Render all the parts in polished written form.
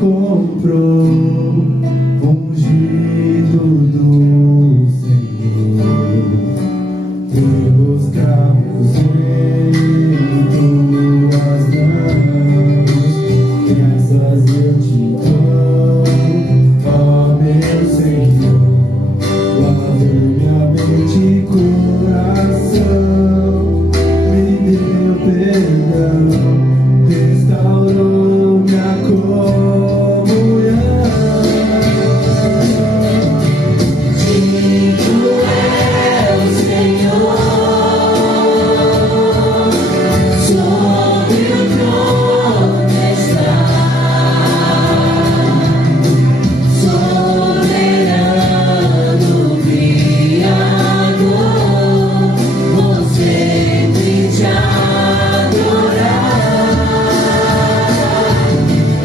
comprou, ungido do Senhor, pelos cravos em tuas mãos, graças eu te dou, ó meu Senhor, lavou minha mente e coração, me deu perdão, restaurou minha comunhão. Digno é o Senhor, sobre o trono está, soberano Criador, vou sempre te adorar.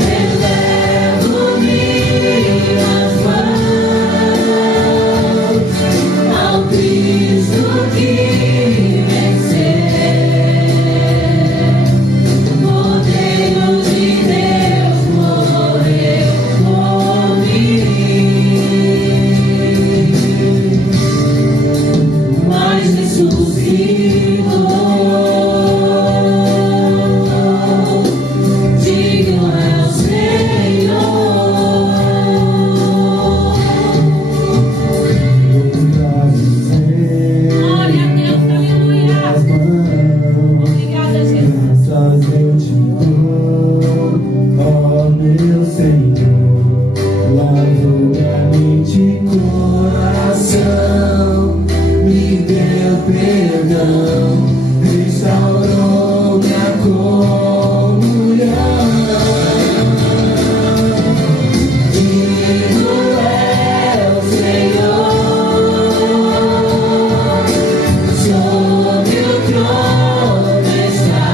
Elevo minhas mãos ao Cristo que venceu. Cordeiro de Deus morreu por mim, mas ressuscitou. Digno é o Senhor. Glória a Deus, aleluia. Obrigada, Jesus. Graças eu te dou, ó meu Senhor, lavou minha mente e coração, me deu perdão, restaurou minha comunhão. Digno é o Senhor, sobre o trono está,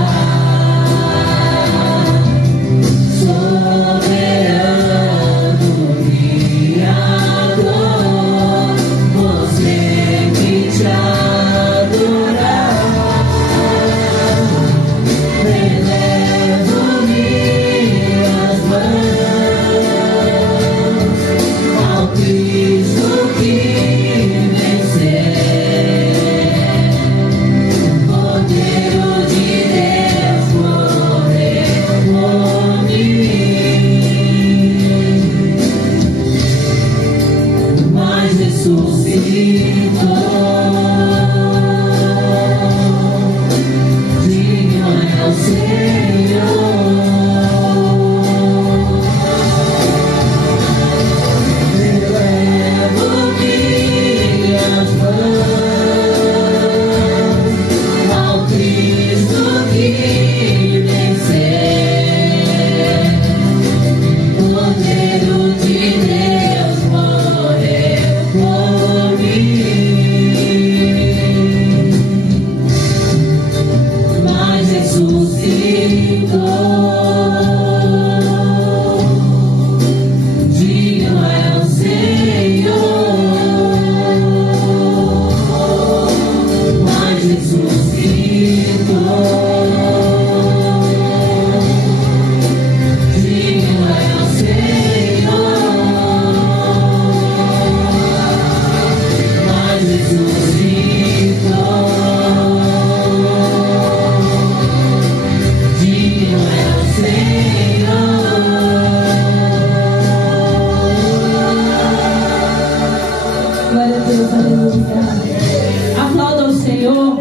soberano Criador, vou sempre te adorar. Elevo minhas mãos ao Cristo que venceu. Cordeiro de Deus morreu por mim, mas ressuscitou. Digno é o Senhor. Elevo minhas mãos ao Cristo que venceu. Cordeiro de Deus morreu por mim, mas ressuscitou. Digno é o Senhor, mas ressuscitou. Digno é o Senhor, mas ressuscitou. Digno é o Senhor. Glória a Deus, aleluia. Aplauda o Senhor,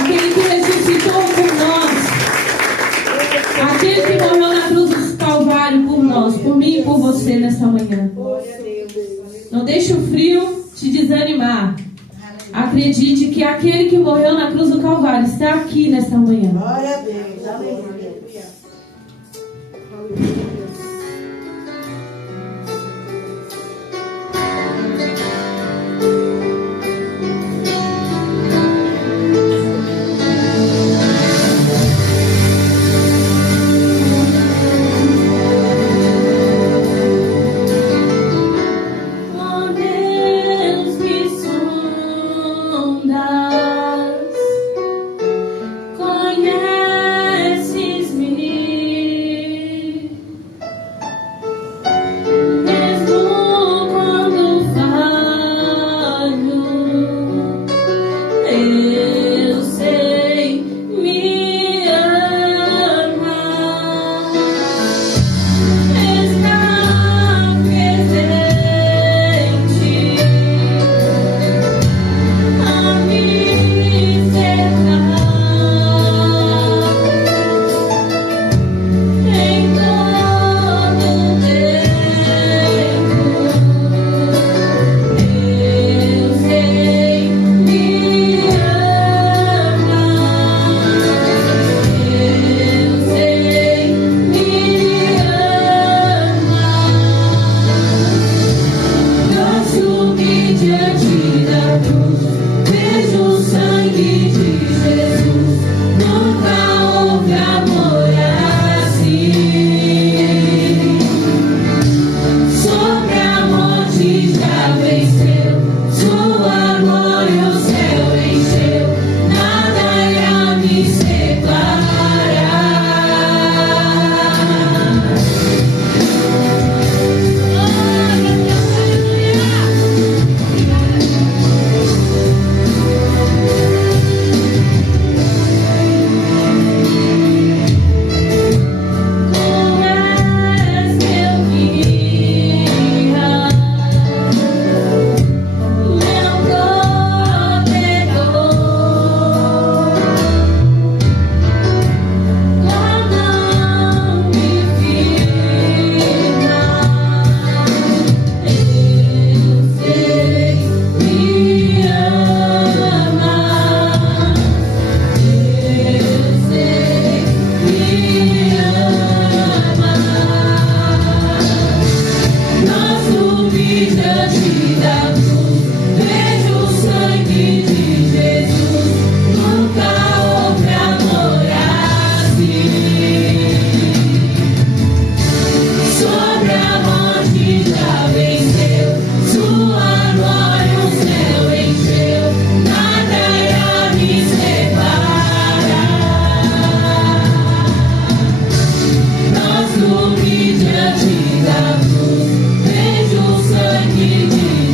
aquele que ressuscitou por nós, aquele que morreu na cruz do Calvário por nós, por mim e por você nessa manhã. Não deixe o frio te desanimar. Acredite que aquele que morreu na cruz do Calvário está aqui nessa manhã. Glória a Deus, aleluia. Deus me sondas, conheces diante da cruz, vejo o sangue de Jesus. Nunca houve amor assim. Sobre a morte já venceu, sua glória o céu encheu, nada irá me separar. Nós subi diante da cruz, vejo o sangue de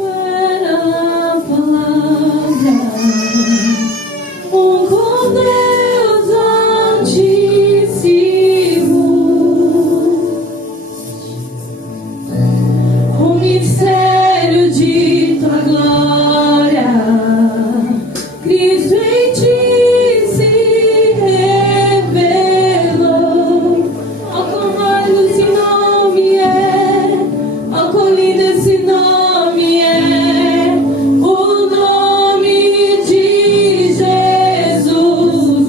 Era a palavra, com Deus Altíssimo, o mistério de tua glória, Cristo em ti se revelou. Oh, quão maior esse nome é, oh, quão lindo esse nome é, o nome de Jesus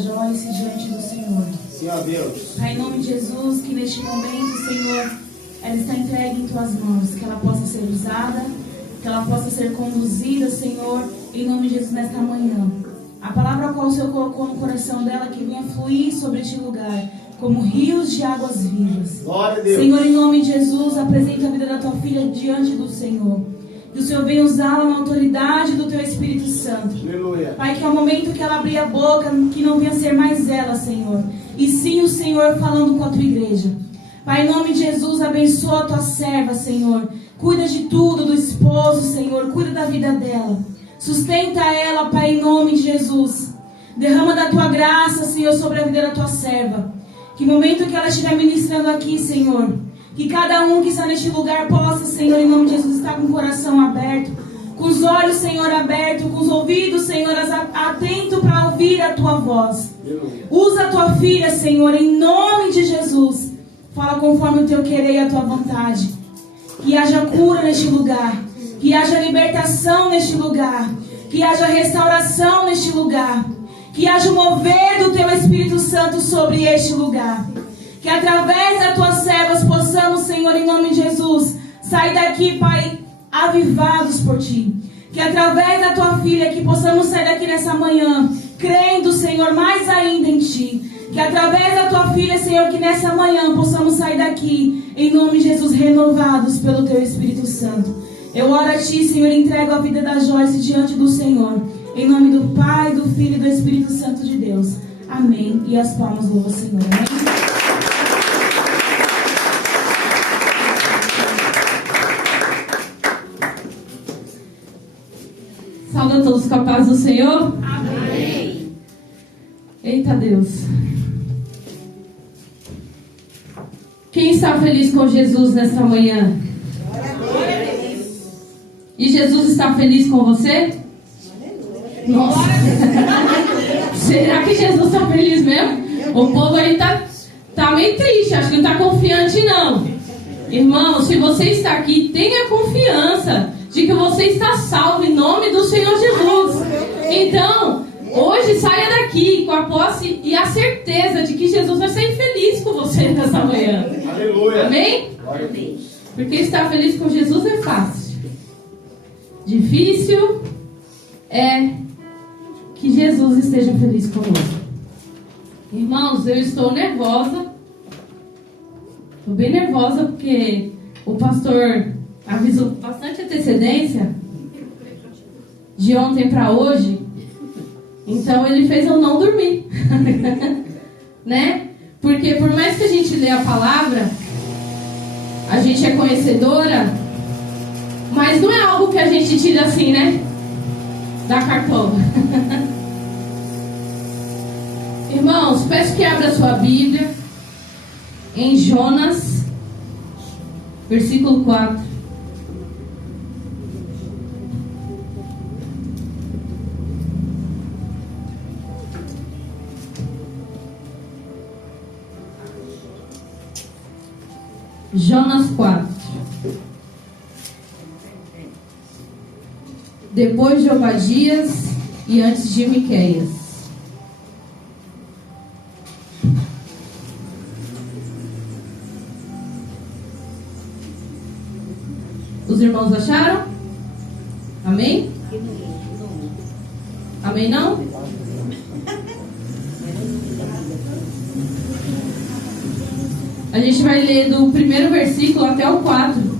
Joyce diante do Senhor. Sim, a Deus. Pai, em nome de Jesus, que neste momento, Senhor, ela está entregue em Tuas mãos, que ela possa ser usada, que ela possa ser conduzida, Senhor, em nome de Jesus, nesta manhã. A palavra a qual o Senhor colocou no coração dela, que venha fluir sobre este lugar, como rios de águas vivas. Glória a Deus. Senhor, em nome de Jesus, apresenta a vida da Tua filha diante do Senhor. Que o Senhor venha usá-la na autoridade do Teu Espírito Santo. Aleluia. Pai, que ao momento que ela abrir a boca, que não venha ser mais ela, Senhor, e sim o Senhor falando com a Tua igreja. Pai, em nome de Jesus, abençoa a Tua serva, Senhor. Cuida de tudo, do esposo, Senhor. Cuida da vida dela. Sustenta ela, Pai, em nome de Jesus. Derrama da Tua graça, Senhor, sobre a vida da Tua serva. Que no momento que ela estiver ministrando aqui, Senhor, que cada um que está neste lugar possa, Senhor, em nome de Jesus, estar com o coração aberto, com os olhos, Senhor, abertos, com os ouvidos, Senhor, atento para ouvir a Tua voz. Usa a Tua filha, Senhor, em nome de Jesus. Fala conforme o Teu querer e a Tua vontade. Que haja cura neste lugar. Que haja libertação neste lugar. Que haja restauração neste lugar. Que haja o mover do Teu Espírito Santo sobre este lugar. Que através das Tuas servas possamos, Senhor, em nome de Jesus, sair daqui, Pai, avivados por Ti. Que através da Tua filha, que possamos sair daqui nessa manhã, crendo, Senhor, mais ainda em Ti. Que através da Tua filha, Senhor, que nessa manhã possamos sair daqui, em nome de Jesus, renovados pelo Teu Espírito Santo. Eu oro a Ti, Senhor, e entrego a vida da Joyce diante do Senhor. Em nome do Pai, do Filho e do Espírito Santo de Deus. Amém. E as palmas louvam o Senhor. Amém. Saúde a todos com a paz do Senhor. Amém. Eita Deus. Quem está feliz com Jesus nesta manhã? E Jesus está feliz com você? Nossa. Será que Jesus está feliz mesmo? O povo aí tá meio triste. Acho que não está confiante não. Irmão, se você está aqui, tenha confiança de que você está salvo em nome do Senhor Jesus. Então, hoje saia daqui com a posse e a certeza de que Jesus vai ser feliz com você nessa manhã. Aleluia. Amém? Porque estar feliz com Jesus é fácil. Difícil é que Jesus esteja feliz conosco. Irmãos, eu estou nervosa. Estou bem nervosa porque o pastor avisou com bastante antecedência de ontem para hoje. Então ele fez eu não dormir. Né? Porque por mais que a gente lê a palavra, a gente é conhecedora, mas não é algo que a gente tira assim, né? Da cartola. Irmãos, peço que abra sua Bíblia em Jonas, versículo 4. Jonas 4. Depois de Obadias e antes de Miqueias. Os irmãos acharam? Amém? Amém não? A gente vai ler do primeiro versículo até o 4.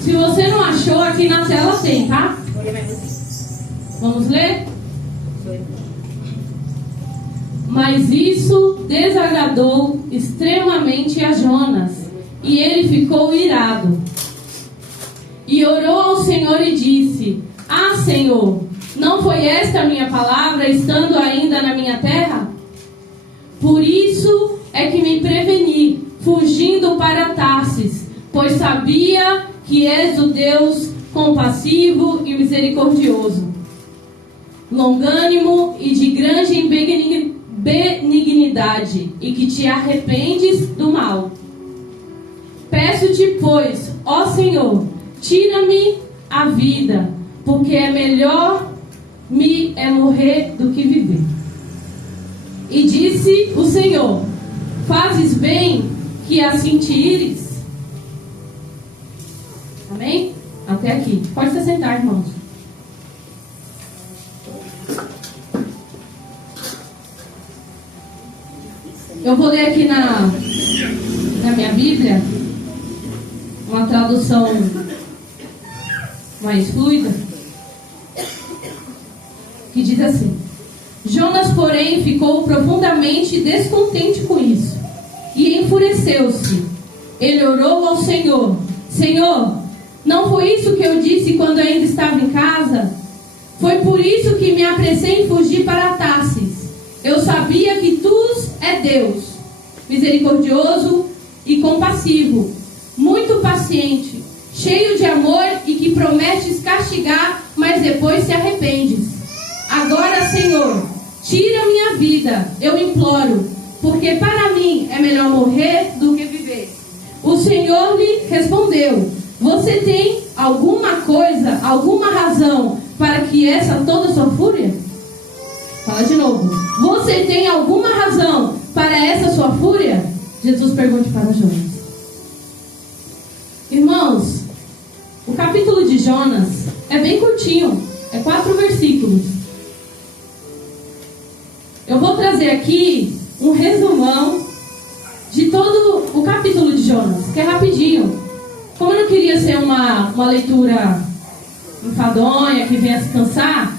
Se você não achou, aqui na tela tem, tá? Vamos ler? Mas isso desagradou extremamente a Jonas, e ele ficou irado. E orou ao Senhor e disse: Ah, Senhor, não foi esta a minha palavra, estando ainda na minha terra? Por isso é que me preveni, fugindo para Tarsis, pois sabia que és o Deus compassivo e misericordioso, longânimo e de grande benignidade, e que te arrependes do mal. Peço-te, pois, ó Senhor, tira-me a vida, porque é melhor me é morrer do que viver. E disse o Senhor: fazes bem que assim te ires. Amém? Até aqui. Pode se sentar, irmãos. Eu vou ler aqui na minha Bíblia uma tradução mais fluida, que diz assim: Jonas, porém, ficou profundamente descontente com isso e enfureceu-se. Ele orou ao Senhor: Senhor, não foi isso que eu disse quando ainda estava em casa? Foi por isso que me apressei em fugir para Tarsis. Eu sabia que tu é Deus, misericordioso e compassivo, muito paciente, cheio de amor e que prometes castigar, mas depois se arrependes. Agora, Senhor, tira minha vida, eu imploro, porque para mim é melhor morrer do que viver. O Senhor lhe respondeu: você tem alguma coisa, alguma razão para que essa toda sua fúria? Fala de novo. Você tem alguma razão para essa sua fúria? Jesus pergunta para Jonas. Irmãos, o capítulo de Jonas é bem curtinho, é 4 versículos. Eu vou trazer aqui um resumão de todo o capítulo de Jonas, que é rapidinho. Como eu não queria ser uma leitura enfadonha, que venha se cansar,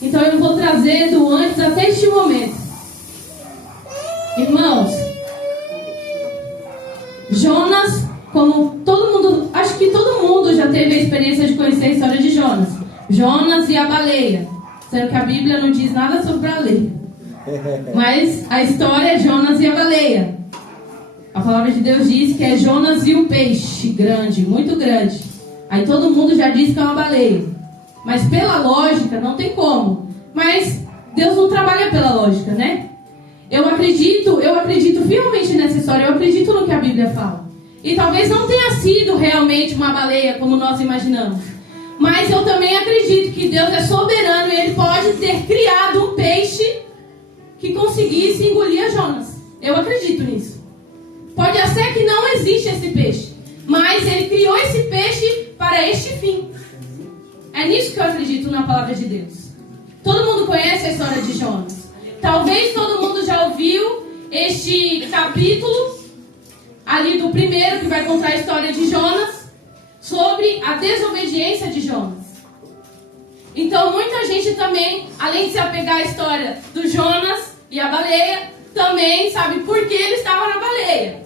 então eu vou trazer do antes até este momento. Irmãos, Jonas, como todo mundo, acho que todo mundo já teve a experiência de conhecer a história de Jonas. Jonas e a baleia. Sendo que a Bíblia não diz nada sobre a baleia. Mas a história é Jonas e a baleia. A palavra de Deus diz que é Jonas e o peixe grande, muito grande. Aí todo mundo já diz que é uma baleia. Mas pela lógica não tem como. Mas Deus não trabalha pela lógica, né? Eu acredito fielmente nessa história. Eu acredito no que a Bíblia fala. E talvez não tenha sido realmente uma baleia como nós imaginamos. Mas eu também acredito que Deus é soberano e Ele pode ter criado um peixe que conseguisse engolir a Jonas. Eu acredito nisso. Pode ser que não existe esse peixe, mas Ele criou esse peixe para este fim. É nisso que eu acredito na palavra de Deus. Todo mundo conhece a história de Jonas. Talvez todo mundo já ouviu este capítulo ali do primeiro, que vai contar a história de Jonas, sobre a desobediência de Jonas. Então muita gente também, além de se apegar à história do Jonas e a baleia, também sabe por que ele estava na baleia.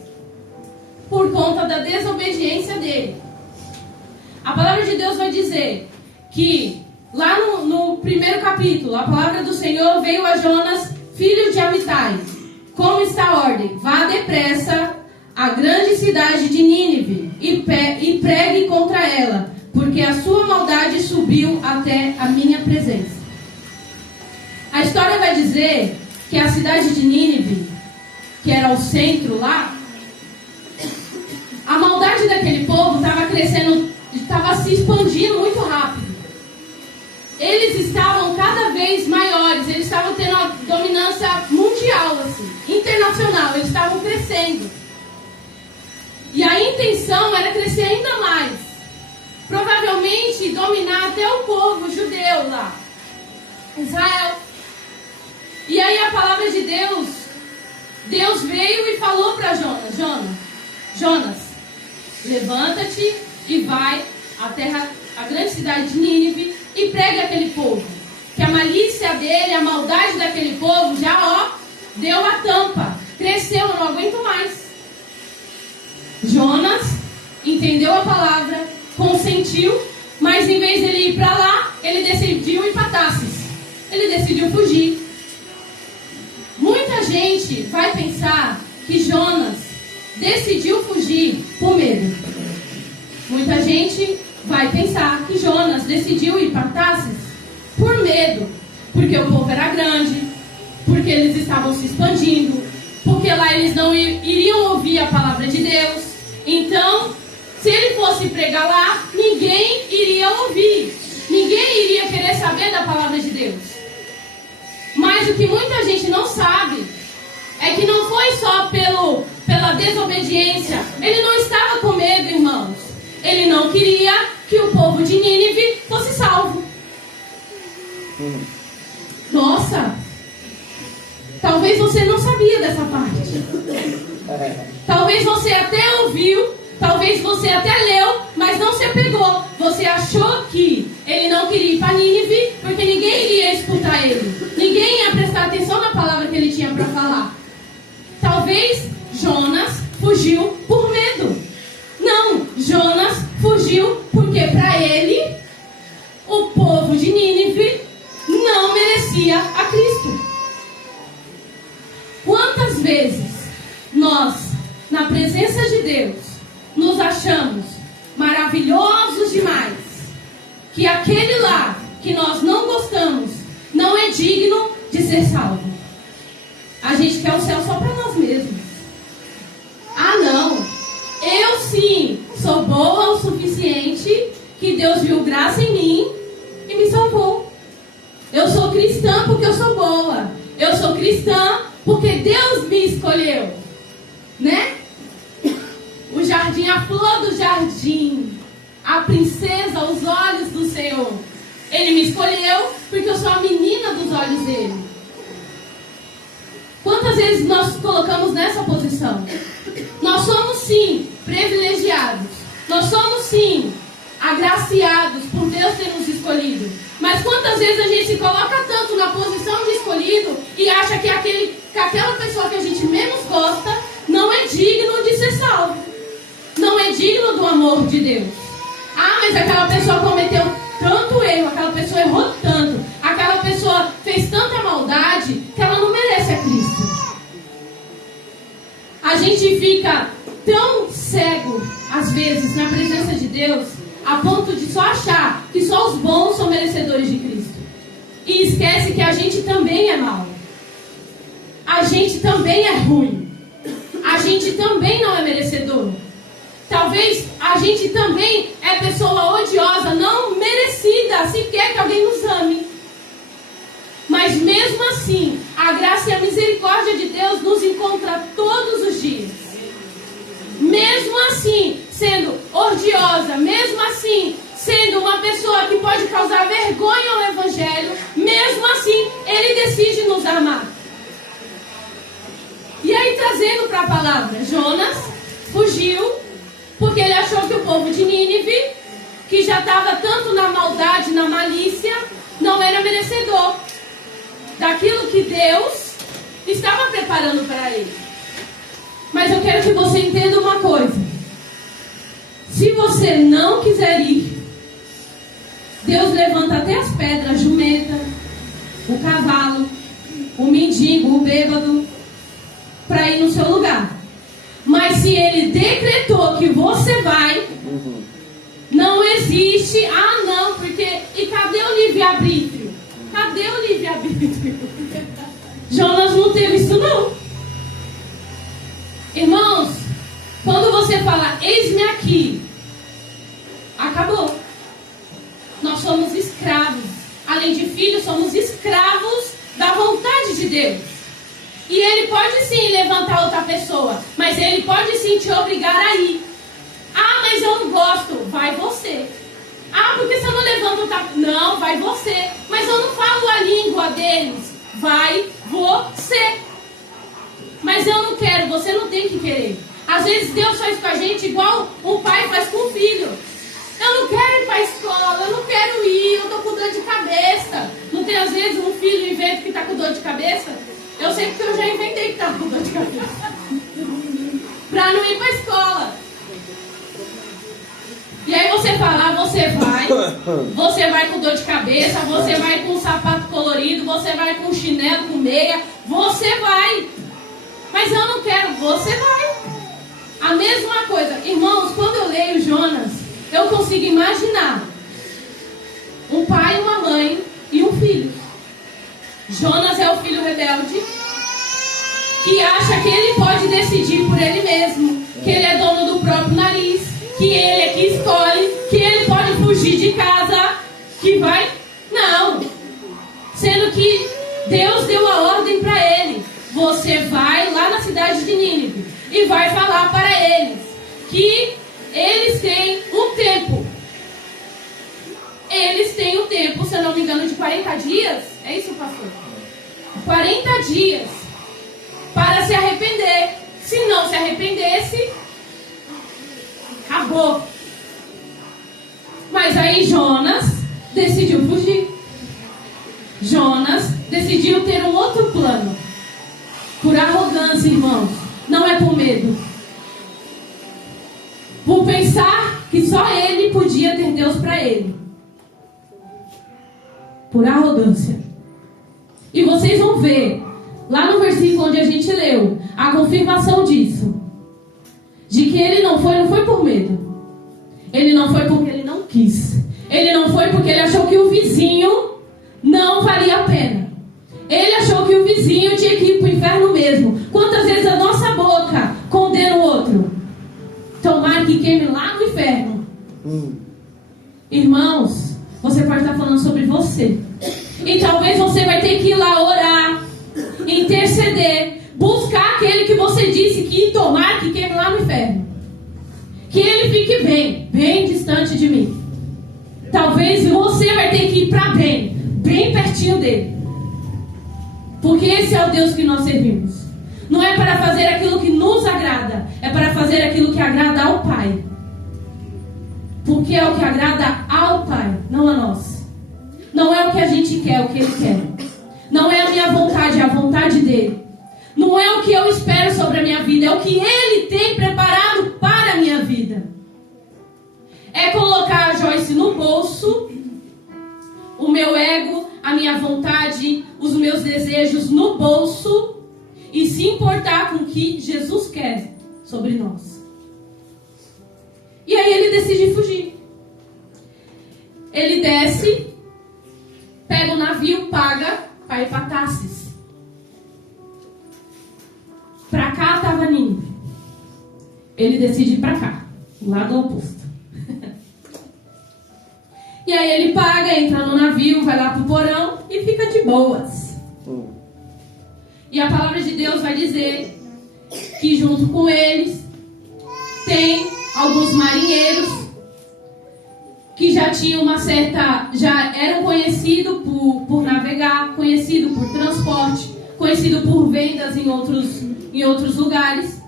Por conta da desobediência dele. A palavra de Deus vai dizer que lá no primeiro capítulo, a palavra do Senhor veio a Jonas, filho de Amitai. Como está a ordem? Vá depressa à grande cidade de Nínive e pregue contra ela, porque a sua maldade subiu até a minha presença. A história vai dizer que a cidade de Nínive, que era o centro lá, a maldade daquele povo estava crescendo, estava se expandindo muito rápido. Eles estavam cada vez maiores, eles estavam tendo uma dominância mundial, assim, internacional, eles estavam crescendo. E a intenção era crescer ainda mais. Provavelmente dominar até o povo judeu lá, Israel. E aí a palavra de Deus veio e falou para Jonas, levanta-te e vai à grande cidade de Nínive e prega aquele povo. Que a malícia dele, a maldade daquele povo já, deu a tampa. Cresceu, eu não aguento mais. Jonas entendeu a palavra, consentiu, mas em vez de ele ir para lá, ele decidiu ir para Tarsis. Ele decidiu fugir. Muita gente vai pensar que Jonas decidiu fugir por medo. Muita gente vai pensar que Jonas decidiu ir para Tarsis por medo, porque o povo era grande, porque eles estavam se expandindo, porque lá eles não iriam ouvir a palavra de Deus. Então, se ele fosse pregar lá, ninguém iria ouvir, ninguém iria querer saber da palavra de Deus. Mas o que muita gente não sabe é que não foi só pela desobediência. Ele não estava com medo, irmãos. Ele não queria que o povo de Nínive fosse salvo. Nossa! Talvez você não sabia dessa parte. Talvez você até ouviu, talvez você até leu, mas não se apegou. Você achou que ele não queria ir para Nínive porque ninguém iria escutar ele. Ninguém ia prestar atenção na palavra que ele tinha para falar. Talvez Jonas fugiu por medo. Não, Jonas fugiu porque para ele o povo de Nínive não merecia a Cristo. Quantas vezes nós, na presença de Deus, nos achamos maravilhosos demais, que aquele lá que nós não gostamos não é digno de ser salvo? A gente quer o céu só para nós mesmos. Ah, não, eu sim sou boa o suficiente que Deus viu graça em mim e me salvou. Eu sou cristã porque eu sou boa. Eu sou cristã porque Deus me escolheu, né? O jardim, a flor do jardim, a princesa aos olhos do Senhor. Ele me escolheu porque eu sou a menina dos olhos dele. Quantas vezes nós nos colocamos nessa posição? Nós somos sim privilegiados. Nós somos sim agraciados por Deus ter nos escolhido. Mas quantas vezes a gente se coloca tanto na posição de escolhido e acha que aquela pessoa que a gente menos gosta não é digno de ser salvo. Não é digno do amor de Deus. Ah, mas aquela pessoa cometeu tanto erro, aquela pessoa errou tanto, aquela pessoa fez tanta maldade que ela não merece a Cristo. A gente fica tão cego, às vezes, na presença de Deus, a ponto de só achar que só os bons são merecedores de Cristo. E esquece que a gente também é mau. A gente também é ruim. A gente também não é merecedor. Talvez a gente também é pessoa odiosa, não merecida, sequer que alguém nos ame. Mas mesmo assim, a graça e a misericórdia de Deus nos encontra todos os dias. Mesmo assim, sendo odiosa, mesmo assim, sendo uma pessoa que pode causar vergonha ao Evangelho, mesmo assim, Ele decide nos amar. E aí, trazendo para a palavra, Jonas fugiu porque ele achou que o povo de Nínive, que já estava tanto na maldade, na malícia, não era merecedor daquilo que Deus estava preparando para ele. Mas eu quero que você entenda uma coisa. Se você não quiser ir, Deus levanta até as pedras, a jumenta, o cavalo, o mendigo, o bêbado, para ir no seu lugar. Mas se Ele decretou que você vai, não existe, ah não, porque, e cadê o livre-arbítrio? Cadê o livre-arbítrio? Jonas não teve isso não. Irmãos, quando você fala, eis-me aqui, acabou. Nós somos escravos. Além de filhos, somos escravos da vontade de Deus. E Ele pode sim levantar outra pessoa, mas Ele pode sim te obrigar a ir. Ah, mas eu não gosto. Vai você. Ah, porque você não levanta outra... Não, vai você. Mas eu não falo a língua deles. Vai você. Mas eu não quero, você não tem que querer. Às vezes Deus faz com a gente igual um pai faz com o filho. Eu não quero ir para a escola, eu não quero ir, eu estou com dor de cabeça. Não tem às vezes um filho inventa que está com dor de cabeça? Eu sei porque eu já inventei que estava com dor de cabeça. Para não ir para a escola. E aí você fala, ah, você vai com dor de cabeça, você vai com um sapato colorido, você vai com chinelo, com meia, você vai. Mas eu não quero, você vai. A mesma coisa. Irmãos, quando eu leio Jonas, eu consigo imaginar um pai, uma mãe e um filho. Jonas é o filho rebelde que acha que ele pode decidir por ele mesmo, que ele é dono do próprio nariz, que ele é que escolhe, que ele pode fugir de casa. que vai... Não. Sendo que Deus deu a ordem para ele. Você vai lá na cidade de Nínive e vai falar para eles que eles têm um tempo. Eles têm um tempo, se eu não me engano, de 40 dias. É isso, pastor? 40 dias para se arrepender. Se não se arrependesse, acabou. Mas aí Jonas decidiu fugir. Jonas decidiu ter um outro plano. Por arrogância, irmãos. Não é por medo. Por pensar que só ele podia ter Deus para ele. Por arrogância. E vocês vão ver, lá no versículo onde a gente leu, a confirmação disso. De que ele não foi por medo. Ele não foi porque ele não quis. Ele não foi porque ele achou que o vizinho não valia a pena. Ele achou que o vizinho tinha que ir para o inferno mesmo. Quantas vezes a nossa boca condena o outro? Tomara que queime lá no inferno. Irmãos, você pode estar falando sobre você. E talvez você vai ter que ir lá orar, interceder, buscar aquele que você disse que tomara que queime lá no inferno. Que ele fique bem, bem distante de mim. Talvez você vai ter que ir para bem pertinho dele. Porque esse é o Deus que nós servimos. Não é para fazer aquilo que nos agrada, é para fazer aquilo que agrada ao Pai. Porque é o que agrada ao Pai, não a nós. Não é o que a gente quer, é o que Ele quer. Não é a minha vontade, é a vontade dEle. Não é o que eu espero sobre a minha vida, é o que Ele tem preparado para a minha vida. É colocar a Joyce no bolso, o meu ego, a minha vontade, os meus desejos no bolso e se importar com o que Jesus quer sobre nós. E aí ele decide fugir. Ele desce, pega o navio, paga para ir para Tarsis. Para cá estava Nínive. Ele decide ir para cá, o lado oposto. E aí ele paga, entra no navio, vai lá pro porão e fica de boas. E a palavra de Deus vai dizer que junto com eles tem alguns marinheiros que já tinham já eram conhecidos por navegar, conhecidos por transporte, conhecidos por vendas em outros lugares.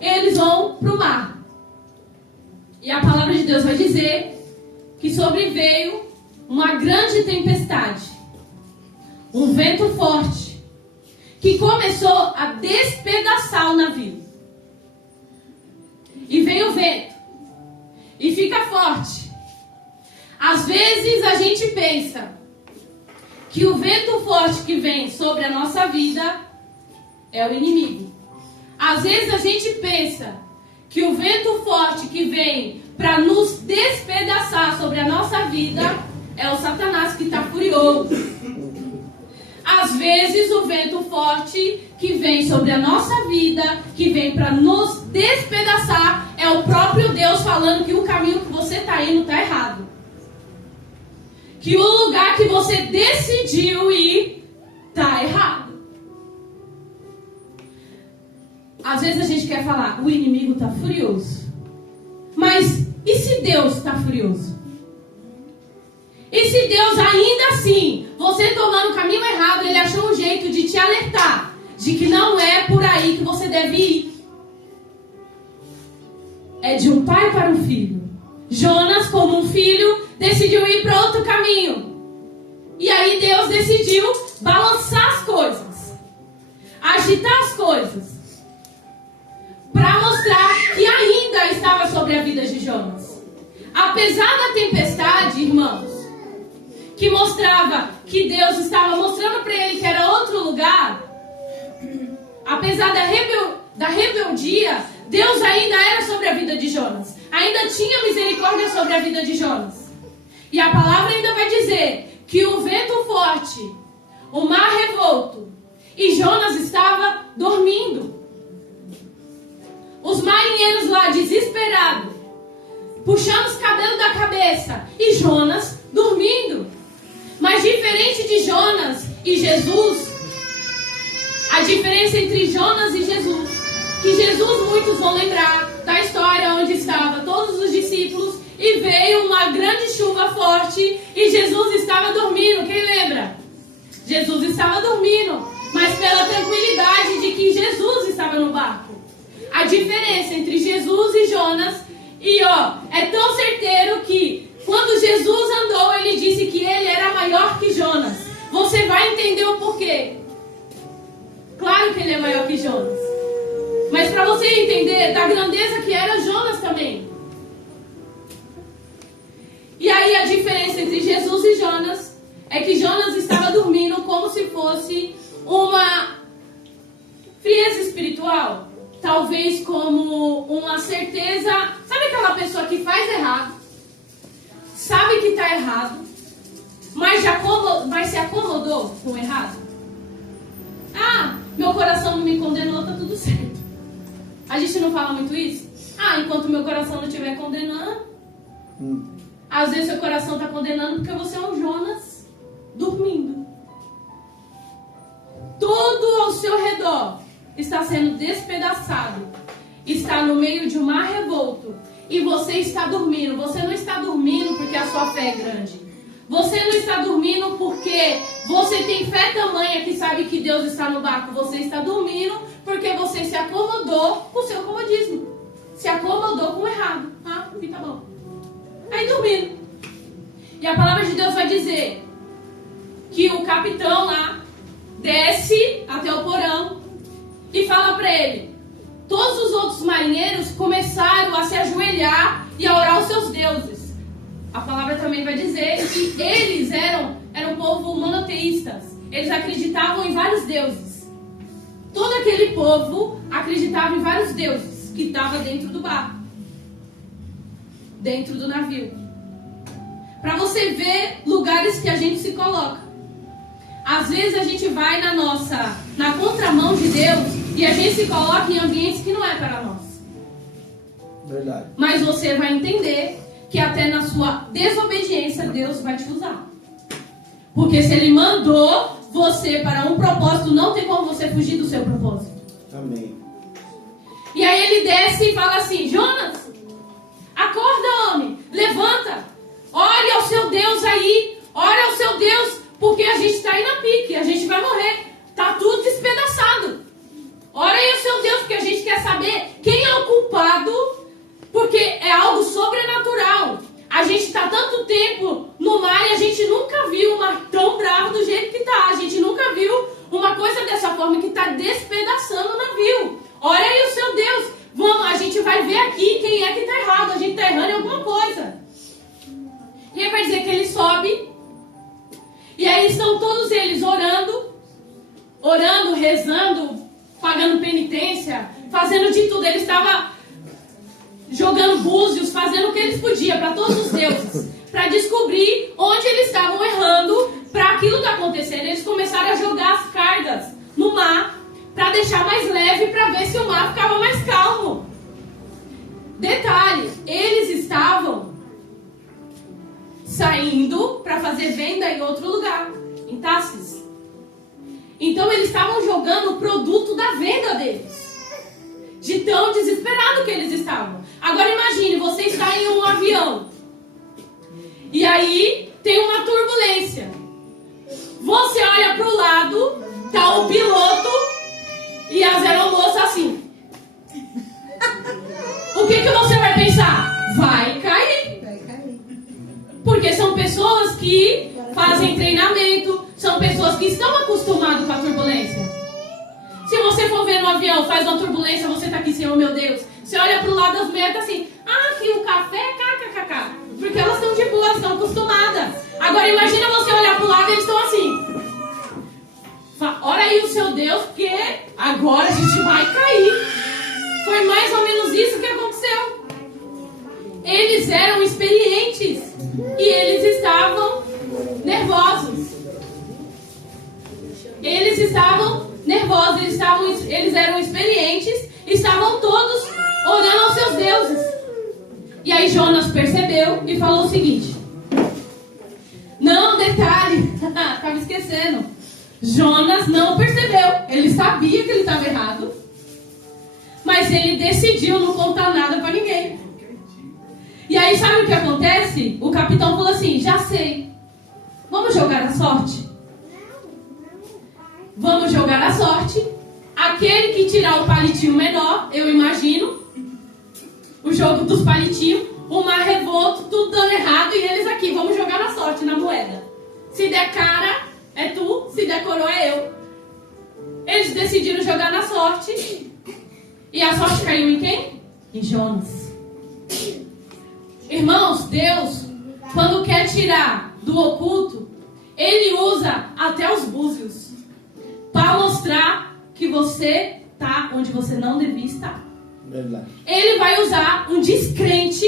Eles vão pro mar. E a palavra de Deus vai dizer que sobreveio uma grande tempestade, um vento forte, que começou a despedaçar o navio. E vem o vento, e fica forte. Às vezes a gente pensa que o vento forte que vem sobre a nossa vida é o inimigo. Às vezes a gente pensa que o vento forte que vem para nos despedaçar sobre a nossa vida é o Satanás que está furioso. Às vezes o vento forte que vem sobre a nossa vida, que vem para nos despedaçar, é o próprio Deus falando que o caminho que você está indo está errado. Que o lugar que você decidiu ir está errado. Às vezes a gente quer falar, o inimigo está furioso. Mas e se Deus está furioso? E se Deus ainda assim, você tomando o caminho errado, Ele achou um jeito de te alertar de que não é por aí que você deve ir. É de um pai para um filho. Jonas, como um filho, decidiu ir para outro caminho. E aí Deus decidiu balançar as coisas, agitar as coisas, para mostrar que ainda estava sobre a vida de Jonas. Apesar da tempestade, irmãos, que mostrava que Deus estava mostrando para ele que era outro lugar, apesar da rebeldia, Deus ainda era sobre a vida de Jonas. Ainda tinha misericórdia sobre a vida de Jonas. E a palavra ainda vai dizer que o vento forte, o mar revolto, e Jonas estava dormindo. Os marinheiros lá, desesperados, puxando os cabelos da cabeça, e Jonas dormindo. Mas diferente de Jonas e Jesus, a diferença entre Jonas e Jesus, que Jesus, muitos vão lembrar da história onde estavam todos os discípulos e veio uma grande chuva forte e Jesus estava dormindo. Quem lembra? Jesus estava dormindo, mas pela tranquilidade de que Jesus estava no barco. A diferença entre Jesus e Jonas, é tão certeiro que quando Jesus andou, ele disse que ele era maior que Jonas. Você vai entender o porquê. Claro que ele é maior que Jonas. Mas para você entender da grandeza que era Jonas também. E aí a diferença entre Jesus e Jonas é que Jonas estava dormindo como se fosse uma frieza espiritual. Talvez como uma certeza. Sabe aquela pessoa que faz errado, sabe que está errado, mas se acomodou com o errado? Ah, meu coração não me condenou, tá tudo certo. A gente não fala muito isso? Ah, enquanto meu coração não estiver condenando. Às vezes seu coração está condenando porque você é um Jonas dormindo. Tudo ao seu redor está sendo despedaçado. Está no meio de um mar revolto. E você está dormindo. Você não está dormindo porque a sua fé é grande. Você não está dormindo porque você tem fé tamanha que sabe que Deus está no barco. Você está dormindo porque você se acomodou com o seu comodismo. Se acomodou com o errado. Ah, aqui tá bom. Aí dormindo. E a palavra de Deus vai dizer que o capitão lá desce até o porão e fala para ele. Todos os outros marinheiros começaram a se ajoelhar e a orar aos seus deuses. A palavra também vai dizer que eles eram um povo monoteístas. Eles acreditavam em vários deuses. Todo aquele povo acreditava em vários deuses que estavam dentro do barco, dentro do navio. Para você ver lugares que a gente se coloca. Às vezes a gente vai na contramão de Deus e a gente se coloca em ambientes que não é para nós. Verdade. Mas você vai entender que até na sua desobediência Deus vai te usar. Porque se Ele mandou você para um propósito, não tem como você fugir do seu propósito. Amém. E aí ele desce e fala assim: Jonas, acorda, homem, levanta, olha ao seu Deus aí, olha ao seu Deus, porque a gente está aí na pique, a gente vai morrer, tá tudo despedaçado. Ora aí ao seu Deus, porque a gente quer saber quem é o culpado, porque é algo sobrenatural. A gente está tanto tempo no mar e a gente nunca viu um mar tão bravo do jeito que está. A gente nunca viu uma coisa dessa forma que está despedaçando o navio. Ora aí o seu Deus. Vamos, a gente vai ver aqui quem é que está errado. A gente está errando em alguma coisa. E aí vai dizer que ele sobe. E aí estão todos eles orando, rezando, pagando penitência, fazendo de tudo. Ele estava jogando búzios, fazendo o que eles podiam para todos os deuses, para descobrir onde eles estavam errando para aquilo que acontecendo. Eles começaram a jogar as cargas no mar para deixar mais leve, para ver se o mar ficava mais calmo. Detalhe, eles estavam saindo para fazer venda em outro lugar, em Tarsis. Então eles estavam jogando o produto da venda deles, de tão desesperado que eles estavam. Agora imagine, você está em um avião e aí tem uma turbulência. Você olha para o lado, tá o piloto e as aeromoças assim. O que você vai pensar? Vai cair. Porque são pessoas que fazem treinamento, são pessoas que estão acostumadas com a turbulência. Se você for ver no avião, faz uma turbulência, você está aqui, Senhor, meu Deus. Você olha para o lado das mulheres assim, aqui um café, kkkk. Porque elas estão de boa, elas estão acostumadas. Agora imagina você olhar para o lado e eles estão assim. Ora aí o seu Deus, porque agora a gente vai cair. Foi mais ou menos isso que aconteceu. Eles eram experientes e eles estavam nervosos. Eles estavam nervosos, eles eram experientes, estavam todos orando aos seus deuses. E aí Jonas percebeu e falou o seguinte: não, detalhe, estava esquecendo. Jonas não percebeu, ele sabia que ele estava errado, mas ele decidiu não contar nada para ninguém. E aí sabe o que acontece? O capitão falou assim: já sei, vamos jogar a sorte? Vamos jogar a sorte. Aquele que tirar o palitinho menor, eu imagino, o jogo dos palitinhos, o mar revolto, tudo dando errado, e eles aqui, vamos jogar na sorte, na moeda. Se der cara, é tu, se der coroa, é eu. Eles decidiram jogar na sorte, e a sorte caiu em quem? Em Jonas. Irmãos, Deus, quando quer tirar do oculto, Ele usa até os búzios para mostrar que você está onde você não devia estar. Verdade. Ele vai usar um descrente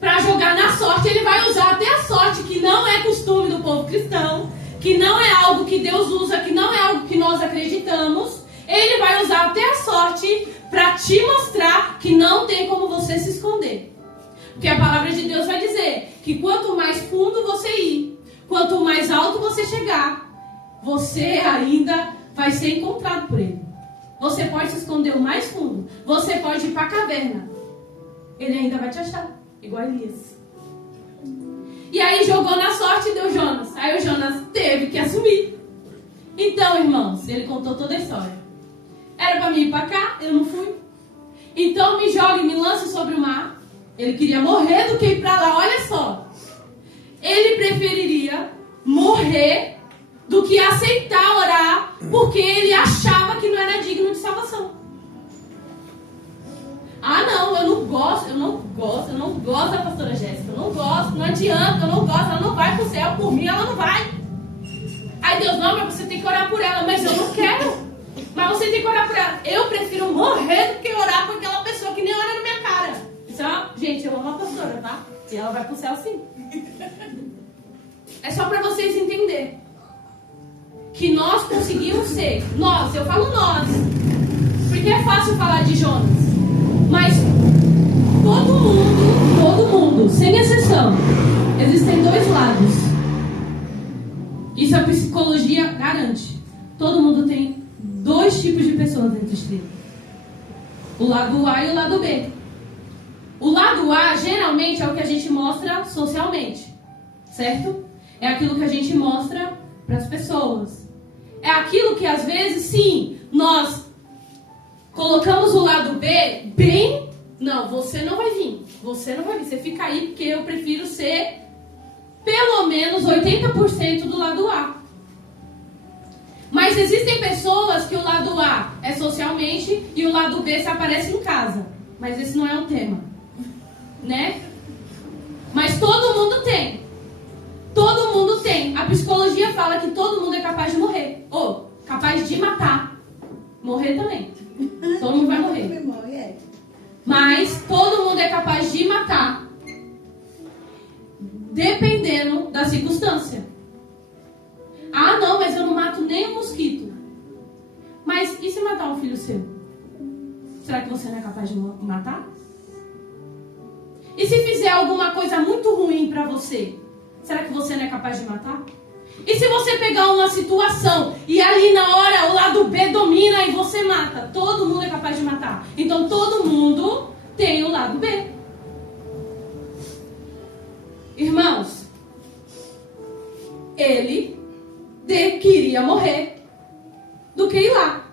para jogar na sorte. Ele vai usar até a sorte, que não é costume do povo cristão, que não é algo que Deus usa, que não é algo que nós acreditamos. Ele vai usar até a sorte para te mostrar que não tem como você se esconder. Porque a palavra de Deus vai dizer que quanto mais fundo você ir, quanto mais alto você chegar, você ainda vai ser encontrado por Ele. Você pode se esconder o mais fundo, você pode ir para a caverna, Ele ainda vai te achar, igual Elias. E aí jogou na sorte e deu Jonas. Aí o Jonas teve que assumir. Então, irmãos, ele contou toda a história. Era para mim ir para cá, eu não fui. Então me jogue, me lance sobre o mar. Ele queria morrer do que ir para lá, olha só. Ele preferiria morrer do que aceitar orar, porque ele achava que não era digno de salvação. Ah, não, eu não gosto da pastora Jéssica, eu não gosto, não adianta, eu não gosto, ela não vai pro céu, por mim ela não vai. Aí Deus, não, mas você tem que orar por ela, mas eu não quero. Mas você tem que orar por ela. Eu prefiro morrer do que orar por aquela pessoa que nem olha na minha cara. Então, gente, eu amo a pastora, tá? E ela vai pro céu sim. É só pra vocês entenderem que nós conseguimos ser, nós, eu falo nós, porque é fácil falar de Jonas, mas todo mundo, sem exceção, existem dois lados. Isso a psicologia garante. Todo mundo tem dois tipos de pessoas dentro de si: o lado A e o lado B. O lado A geralmente é o que a gente mostra socialmente, certo? É aquilo que a gente mostra para as pessoas. É aquilo que às vezes, sim, nós colocamos o lado B bem. Não, você não vai vir. Você não vai vir. Você fica aí porque eu prefiro ser pelo menos 80% do lado A. Mas existem pessoas que o lado A é socialmente e o lado B se aparece em casa. Mas esse não é o tema, né? Mas todo mundo tem. Todo mundo tem. A psicologia fala que todo mundo é capaz de morrer. Ou capaz de matar. Morrer também. Todo mundo vai morrer. Mas todo mundo é capaz de matar. Dependendo da circunstância. Ah, não, mas eu não mato nem um mosquito. Mas e se matar um filho seu? Será que você não é capaz de matar? E se fizer alguma coisa muito ruim pra você? Será que você não é capaz de matar? E se você pegar uma situação e ali na hora o lado B domina e você mata? Todo mundo é capaz de matar. Então todo mundo tem o lado B. Irmãos, ele queria morrer do que ir lá.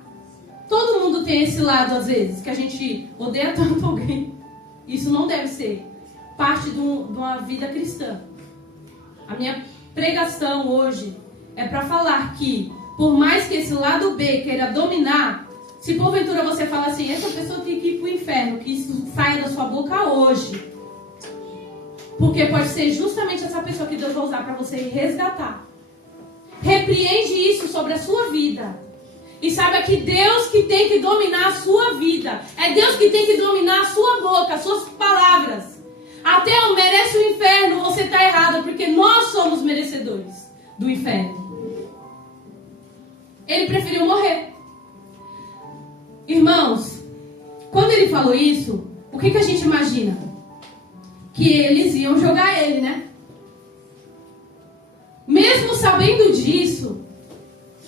Todo mundo tem esse lado às vezes, que a gente odeia tanto alguém. Isso não deve ser parte de uma vida cristã. A minha pregação hoje é para falar que, por mais que esse lado B queira dominar, se porventura você fala assim, essa pessoa tem que ir para o inferno, que isso saia da sua boca hoje. Porque pode ser justamente essa pessoa que Deus vai usar para você resgatar. Repreende isso sobre a sua vida. E saiba que Deus que tem que dominar a sua vida. É Deus que tem que dominar a sua boca, as suas palavras. Até o merece o inferno, você está errado, porque nós somos merecedores do inferno. Ele preferiu morrer. Irmãos, quando ele falou isso, o que a gente imagina? que eles iam jogar ele, né? Mesmo sabendo disso,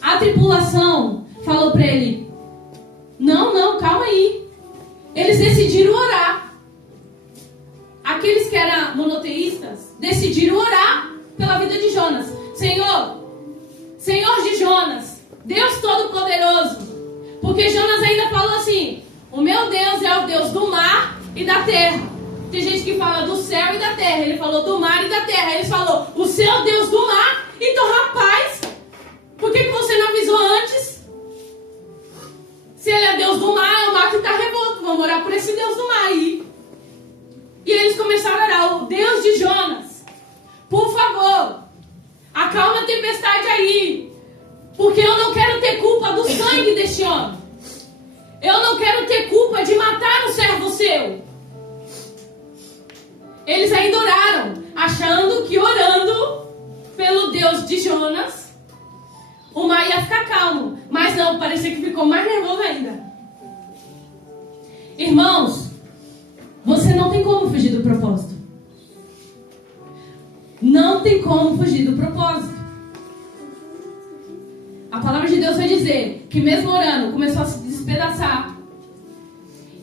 a tripulação falou para ele: não, calma aí. Eles decidiram orar. Aqueles que eram monoteístas decidiram orar pela vida de Jonas. Senhor de Jonas, Deus Todo-Poderoso. Porque Jonas ainda falou assim: o meu Deus é o Deus do mar e da terra. Tem gente que fala do céu e da terra. Ele falou do mar e da terra. Ele falou: o seu Deus do mar. Então, rapaz, por que você não avisou antes? Se ele é Deus do mar, é o mar que está revolto. Vamos orar por esse Deus do mar aí. E eles começaram a orar: o Deus de Jonas, por favor, acalma a tempestade aí. Porque eu não quero ter culpa do sangue deste homem. Eu não quero ter culpa de matar um servo seu. Eles ainda oraram, achando que orando pelo Deus de Jonas, o mar ia ficar calmo. Mas não, parecia que ficou mais nervoso ainda. Irmãos, você não tem como fugir do propósito. Não tem como fugir do propósito. A palavra de Deus vai dizer que mesmo orando, começou a se despedaçar.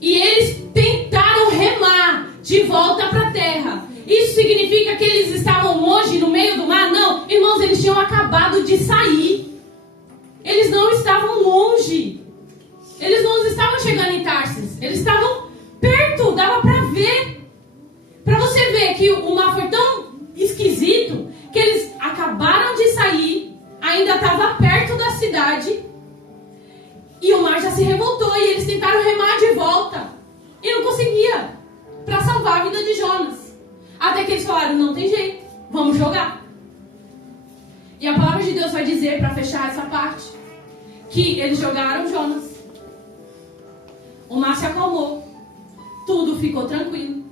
E eles tentaram remar de volta para a terra. Isso significa que eles estavam longe, no meio do mar? Não, irmãos, eles tinham acabado de sair. Eles não estavam longe. Eles não estavam chegando em Tarsis. Eles estavam perto, dava para ver. Para você ver que o mar foi tão esquisito que eles acabaram de sair, ainda estava perto da cidade, e o mar já se revoltou, e eles tentaram remar de volta, e não conseguia, para salvar a vida de Jonas. Até que eles falaram: não tem jeito, vamos jogar. E a palavra de Deus vai dizer, para fechar essa parte, que eles jogaram Jonas. O mar se acalmou, tudo ficou tranquilo.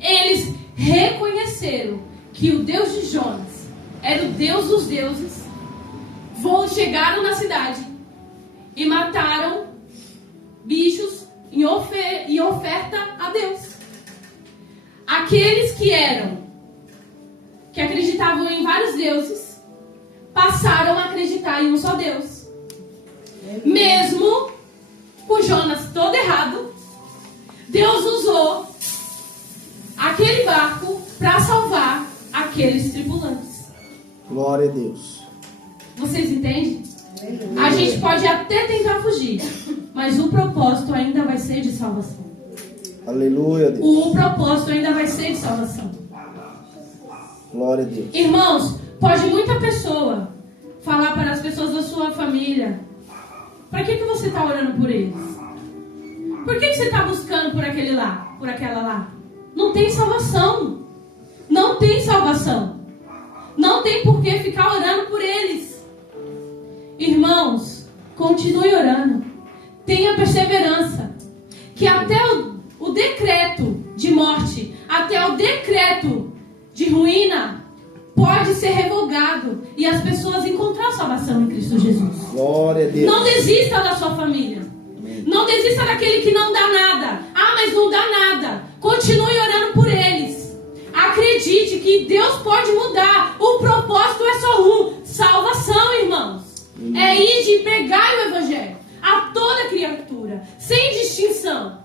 Eles reconheceram que o Deus de Jonas era o Deus dos deuses. Chegaram na cidade e mataram bichos em oferta a Deus. Aqueles que acreditavam em vários deuses passaram a acreditar em um só Deus. Mesmo com Jonas todo errado, Deus usou aquele barco para salvar aqueles tripulantes. Glória a Deus. Vocês entendem? A gente pode até tentar fugir, mas o propósito ainda vai ser de salvação. Aleluia, Deus. O propósito ainda vai ser de salvação. Glória a Deus. Irmãos, pode muita pessoa falar para as pessoas da sua família: para que você está orando por eles? Por que você está buscando por aquele lá, por aquela lá? Não tem salvação. Não tem salvação. Não tem por que ficar orando por eles. Irmãos, continue orando. Tenha perseverança. Que até o decreto de morte, até o decreto de ruína, pode ser revogado e as pessoas encontrar salvação em Cristo Jesus. Glória a Deus. Não desista da sua família. Não desista daquele que não dá nada. Ah, mas não dá nada. Continue orando por eles. Acredite que Deus pode mudar. O propósito é só um: salvação, irmãos. É ir de pregar o evangelho a toda criatura, sem distinção.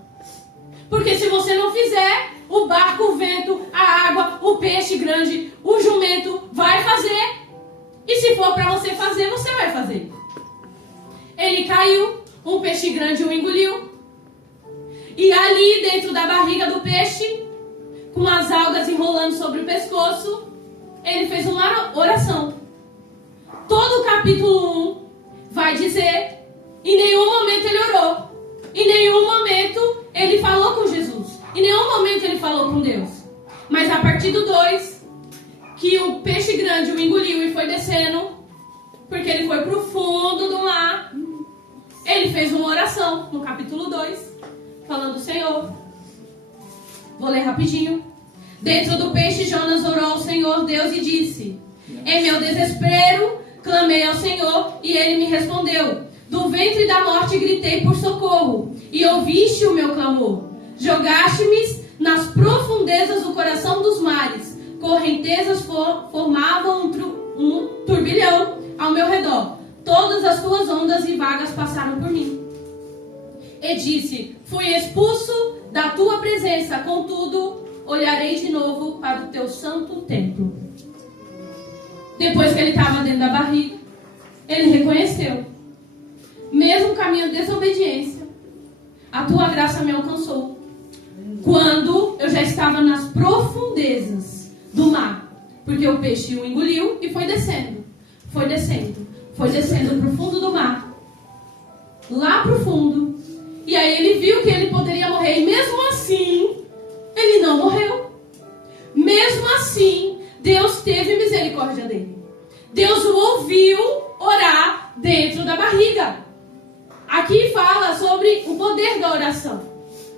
Porque se você não fizer, o barco, o vento, a água, o peixe grande, o jumento vai fazer. E se for para você fazer, você vai fazer. Ele caiu, um peixe grande o engoliu. E ali dentro da barriga do peixe, com as algas enrolando sobre o pescoço, ele fez uma oração. Todo o capítulo 1 vai dizer: em nenhum momento ele orou. Em nenhum momento ele falou com Jesus. Em nenhum momento ele falou com Deus. Mas a partir do 2, que o peixe grande o engoliu e foi descendo, porque ele foi para o fundo do mar, ele fez uma oração no capítulo 2, falando: Senhor, vou ler rapidinho. Dentro do peixe, Jonas orou ao Senhor Deus e disse: em meu desespero, clamei ao Senhor e ele me respondeu. Do ventre da morte gritei por socorro e ouviste o meu clamor. Jogaste-me nas profundezas do coração dos mares, correntezas formavam um turbilhão ao meu redor. Todas as tuas ondas e vagas passaram por mim. E disse: fui expulso da tua presença, contudo, olharei de novo para o teu santo templo. Depois que ele estava dentro da barriga, ele reconheceu: mesmo com a minha desobediência, a tua graça me alcançou. Quando eu já estava nas profundezas do mar, porque o peixe o engoliu e foi descendo para o fundo do mar, lá para o fundo. E aí ele viu que ele poderia morrer, e mesmo assim, ele não morreu. Mesmo assim, Deus teve misericórdia dele. Deus o ouviu orar dentro da barriga. Aqui fala sobre o poder da oração.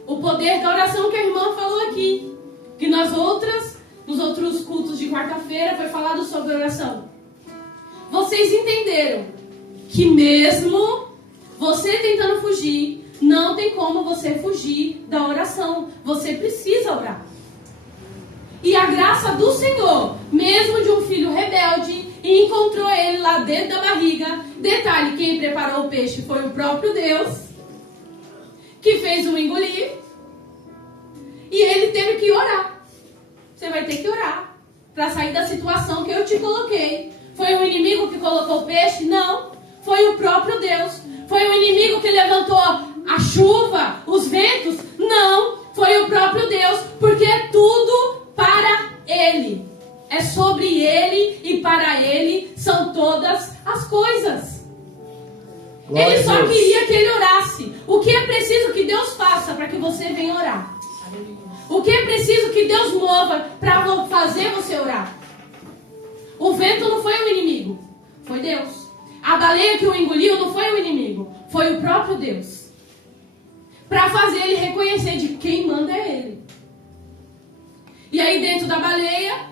O poder da oração que a irmã falou aqui. Que nos outros cultos de quarta-feira foi falado sobre oração. Vocês entenderam que mesmo você tentando fugir, não tem como você fugir da oração. Você precisa orar. E a graça do Senhor, mesmo de um filho rebelde, encontrou ele lá dentro da barriga. Detalhe, quem preparou o peixe foi o próprio Deus, que fez o engolir. E ele teve que orar. Você vai ter que orar para sair da situação que eu te coloquei. Foi o inimigo que colocou o peixe? Não. Foi o próprio Deus. Foi o inimigo que levantou a chuva, os ventos? Não. Foi o próprio Deus. Porque é tudo para Ele. É sobre Ele e para Ele são todas as coisas. Glória Ele só a Deus. queria que ele orasse. O que é preciso que Deus faça para que você venha orar? O que é preciso que Deus mova para fazer você orar? O vento não foi o inimigo, foi Deus. A baleia que o engoliu não foi o inimigo, foi o próprio Deus. Para fazer ele reconhecer de quem manda é Ele. E aí dentro da baleia,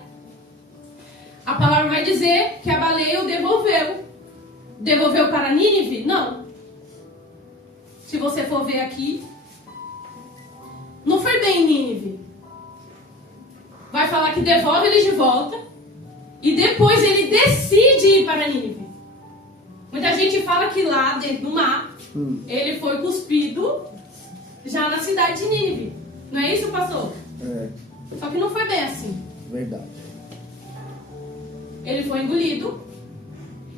a palavra vai dizer que a baleia o devolveu. Devolveu para Nínive? Não. Se você for ver aqui, não foi bem Nínive. Vai falar que devolve ele de volta e depois ele decide ir para Nínive. Muita gente fala que lá dentro do mar ele foi cuspido já na cidade de Nínive. Não é isso, pastor? É, Só que não foi bem assim. verdade. Ele foi engolido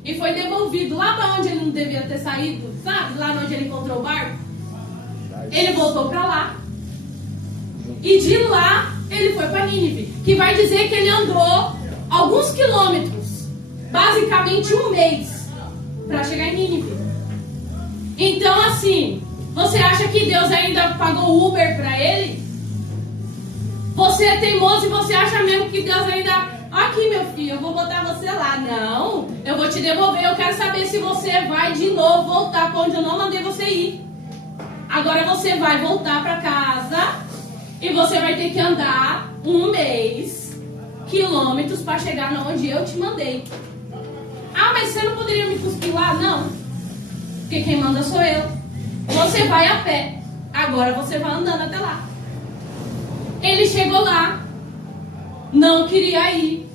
e foi devolvido lá para onde ele não devia ter saído, sabe? Lá onde ele encontrou o barco. Ele voltou para lá. E de lá ele foi para Nínive, que vai dizer que ele andou alguns quilômetros, basicamente um mês, para chegar em Nínive. Então assim, você acha que Deus ainda pagou Uber para ele? Você é teimoso e você acha mesmo que Deus ainda... Aqui, meu filho, eu vou botar você lá. Não, eu vou te devolver. Eu quero saber se você vai de novo voltar para onde eu não mandei você ir. Agora você vai voltar para casa e você vai ter que andar um mês, quilômetros, para chegar onde eu te mandei. Ah, mas você não poderia me cuspir lá? Não, porque quem manda sou eu. Você vai a pé, agora você vai andando até lá. Ele chegou lá, não queria ir,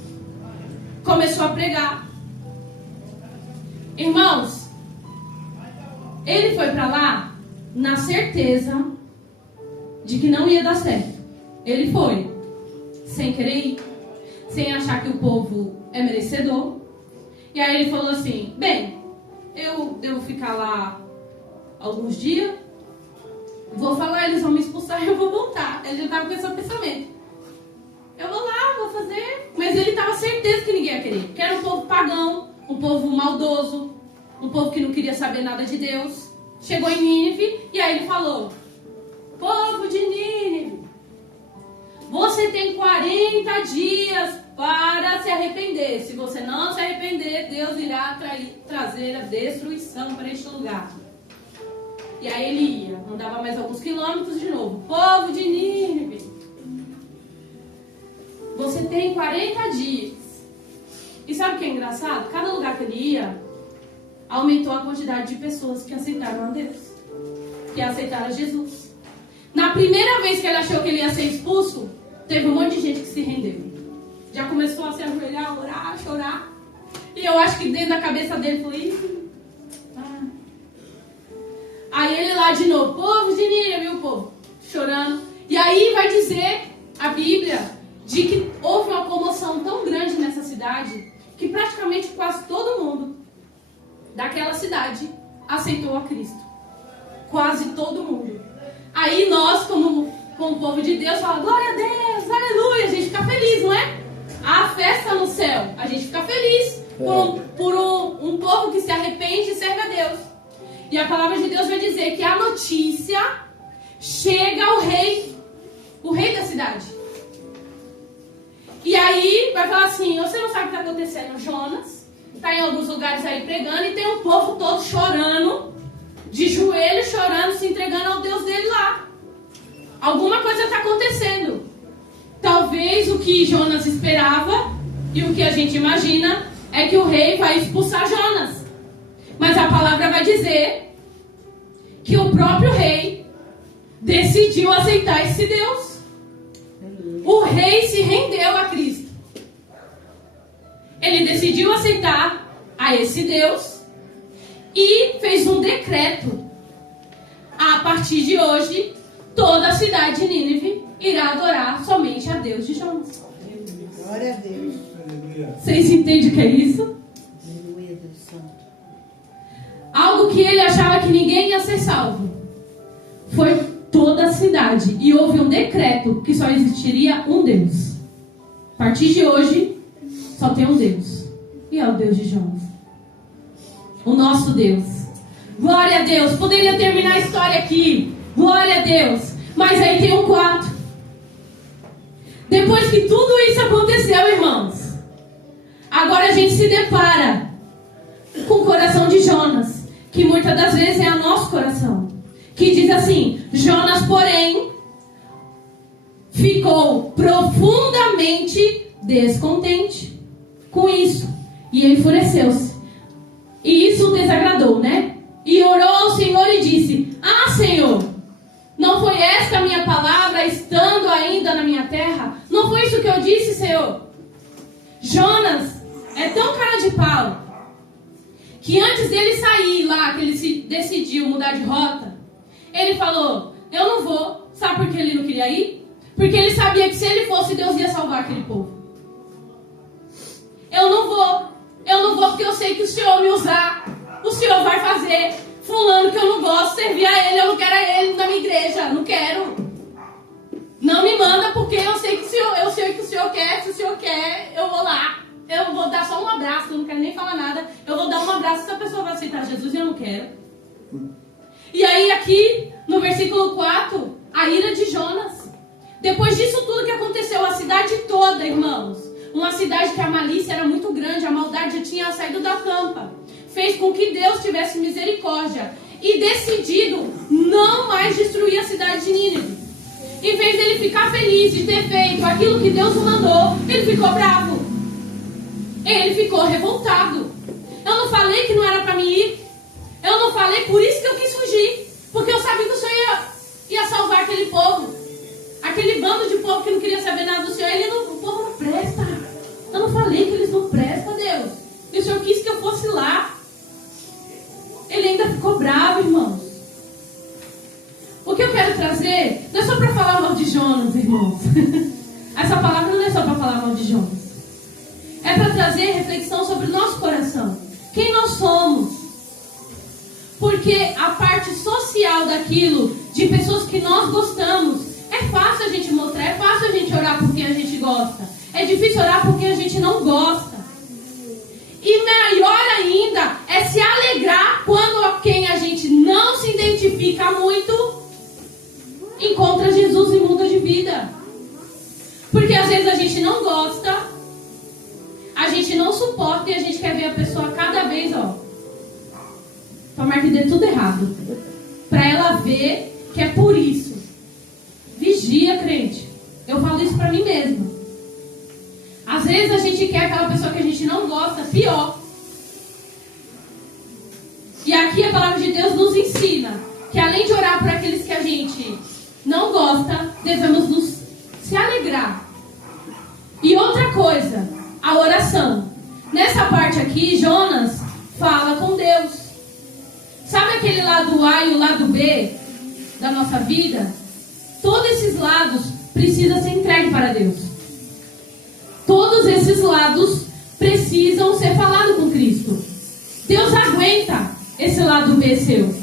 começou a pregar. Irmãos, ele foi para lá na certeza de que não ia dar certo. Ele foi sem querer ir, sem achar que o povo é merecedor. E aí ele falou assim: bem, eu devo ficar lá alguns dias, vou falar, eles vão me expulsar e eu vou voltar. Ele já estava com esse pensamento. Eu vou lá, vou fazer. Mas ele estava certeza que ninguém ia querer. Que era um povo pagão, um povo maldoso, um povo que não queria saber nada de Deus. Chegou em Nínive e aí ele falou: povo de Nínive, você tem 40 dias para se arrepender. Se você não se arrepender, Deus irá trazer a destruição para este lugar. E aí ele ia, andava mais alguns quilômetros de novo. Povo de Nínive, você tem 40 dias. E sabe o que é engraçado? Cada lugar que ele ia, aumentou a quantidade de pessoas que aceitaram a Deus, que aceitaram a Jesus. Na primeira vez que ele achou que ele ia ser expulso, teve um monte de gente que se rendeu. Já começou a se ajoelhar, orar, chorar. E eu acho que dentro da cabeça dele foi... Aí ele lá de novo, povo de Nínive, viu, povo? Chorando. E aí vai dizer a Bíblia de que houve uma comoção tão grande nessa cidade que praticamente quase todo mundo daquela cidade aceitou a Cristo. Quase todo mundo. Aí nós, como o povo de Deus, falamos, glória a Deus, aleluia, a gente fica feliz, não é? A festa no céu, a gente fica feliz por um povo que se arrepende e serve a Deus. E a palavra de Deus vai dizer que a notícia chega ao rei, o rei da cidade. E aí vai falar assim, você não sabe o que está acontecendo, Jonas está em alguns lugares aí pregando e tem um povo todo chorando, de joelhos chorando, se entregando ao Deus dele lá. Alguma coisa está acontecendo. Talvez o que Jonas esperava e o que a gente imagina é que o rei vai expulsar Jonas. Mas a palavra vai dizer que o próprio rei decidiu aceitar esse Deus. O rei se rendeu a Cristo. Ele decidiu aceitar a esse Deus e fez um decreto. A partir de hoje, toda a cidade de Nínive irá adorar somente a Deus de Jonas. Glória a Deus. Vocês entendem o que é isso? Aleluia, Deus Santo. Algo que ele achava que ninguém ia ser salvo. Foi toda a cidade. E houve um decreto que só existiria um Deus. A partir de hoje, só tem um Deus. E é o Deus de Jonas. O nosso Deus. Glória a Deus. Poderia terminar a história aqui. Glória a Deus. Mas aí tem um quarto. Depois que tudo isso aconteceu, irmãos, agora a gente se depara com o coração de Jonas, que muitas das vezes é o nosso coração, que diz assim, Jonas, porém, ficou profundamente descontente com isso, e enfureceu-se. E isso o desagradou, né? E orou ao Senhor e disse, Senhor, não foi esta a minha palavra estando ainda na minha terra? Não foi isso que eu disse, Senhor? Jonas é tão cara de pau que antes dele sair lá, que ele se decidiu mudar de rota, ele falou, eu não vou. Sabe por que ele não queria ir? Porque ele sabia que se ele fosse, Deus ia salvar aquele povo. Eu não vou porque eu sei que o Senhor me usar. O Senhor vai fazer fulano que eu não gosto, servir a ele, eu não quero a ele na minha igreja, não quero. Não me manda porque eu sei que eu sei que o Senhor quer, se o Senhor quer, eu vou lá. Eu vou dar só um abraço, eu não quero nem falar nada. Eu vou dar um abraço se a pessoa vai aceitar Jesus e eu não quero. E aí aqui, no versículo 4, a ira de Jonas. Depois disso tudo que aconteceu, a cidade toda, irmãos, uma cidade que a malícia era muito grande, a maldade já tinha saído da tampa, fez com que Deus tivesse misericórdia e decidido não mais destruir a cidade de Nínive. Em vez dele ficar feliz de ter feito aquilo que Deus o mandou, ele ficou bravo. Ele ficou revoltado. Eu não falei que não era para mim ir. Eu não falei, por isso que eu quis fugir. Porque eu sabia que o Senhor ia salvar aquele povo. Aquele bando de povo que não queria saber nada do Senhor. O povo não presta. Eu não falei que eles não prestam, Deus. E o Senhor quis que eu fosse lá. Ele ainda ficou bravo, irmãos. O que eu quero trazer não é só para falar mal de Jonas, irmãos. Essa palavra não é só para falar mal de Jonas. É para trazer reflexão sobre o nosso coração. Quem nós somos. Porque a parte social daquilo, de pessoas que nós gostamos, é fácil a gente mostrar, é fácil a gente orar por quem a gente gosta. É difícil orar por quem a gente não gosta. E maior ainda é se alegrar quando quem a gente não se identifica muito encontra Jesus e muda de vida. Porque às vezes a gente não gosta, a gente não suporta e a gente quer ver a pessoa cada vez, tomar que dê tudo errado. Pra ela ver que é por isso. Vigia, crente. Eu falo isso pra mim mesma. Às vezes a gente quer aquela pessoa que a gente não gosta, pior. E aqui a palavra de Deus nos ensina que além de orar por aqueles que a gente não gosta, devemos nos se alegrar. E outra coisa, a oração. Nessa parte aqui, Jonas fala com Deus. Sabe aquele lado A e o lado B da nossa vida? Todos esses lados precisam ser entregues para Deus. Todos esses lados precisam ser falados com Cristo. Deus aguenta esse lado B seu.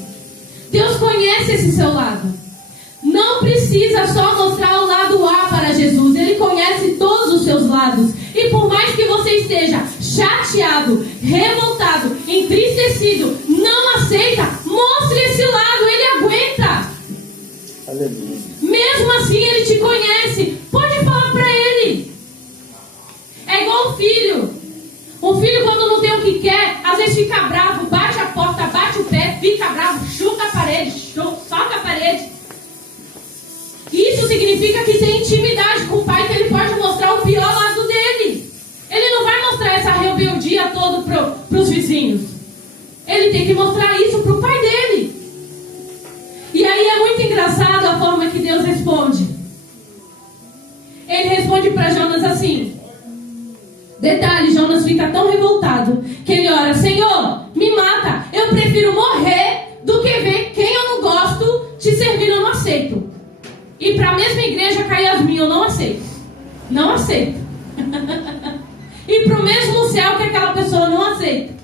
Deus conhece esse seu lado. Não precisa só mostrar o lado A para Jesus. Ele conhece todos os seus lados. E por mais que você esteja chateado, revoltado, entristecido, não aceita, mostre esse lado. Ele aguenta. Aleluia. Mesmo assim, ele te conhece. Pode falar para ele. É igual um filho. Um filho, quando não tem o que quer, às vezes fica bravo, bate a porta, bate o pé, fica bravo, chuta a parede, soca a parede. Isso significa que tem intimidade com o pai, que ele pode mostrar o pior lado dele. Ele não vai mostrar essa rebeldia toda para os vizinhos. Ele tem que mostrar isso para o pai dele. E aí é muito engraçado a forma que Deus responde. Ele responde para Jonas assim. Detalhe, Jonas fica tão revoltado que ele ora: Senhor, me mata. Eu prefiro morrer do que ver quem eu não gosto te servindo, eu não aceito. E para a mesma igreja cair as minhas, eu não aceito. Não aceito. E para o mesmo céu que aquela pessoa não aceita.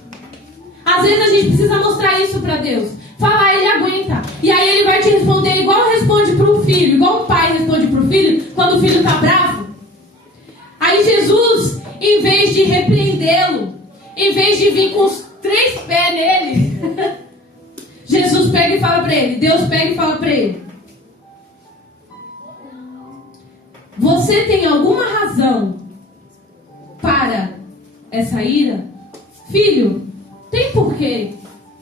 Às vezes a gente precisa mostrar isso para Deus. Falar, ele aguenta. E aí ele vai te responder igual responde para o filho. Igual o pai responde para o filho quando o filho está bravo. Aí Jesus, em vez de repreendê-lo, em vez de vir com os 3 pés nele, Jesus pega e fala para ele. Deus pega e fala para ele: você tem alguma razão para essa ira? Filho, tem porquê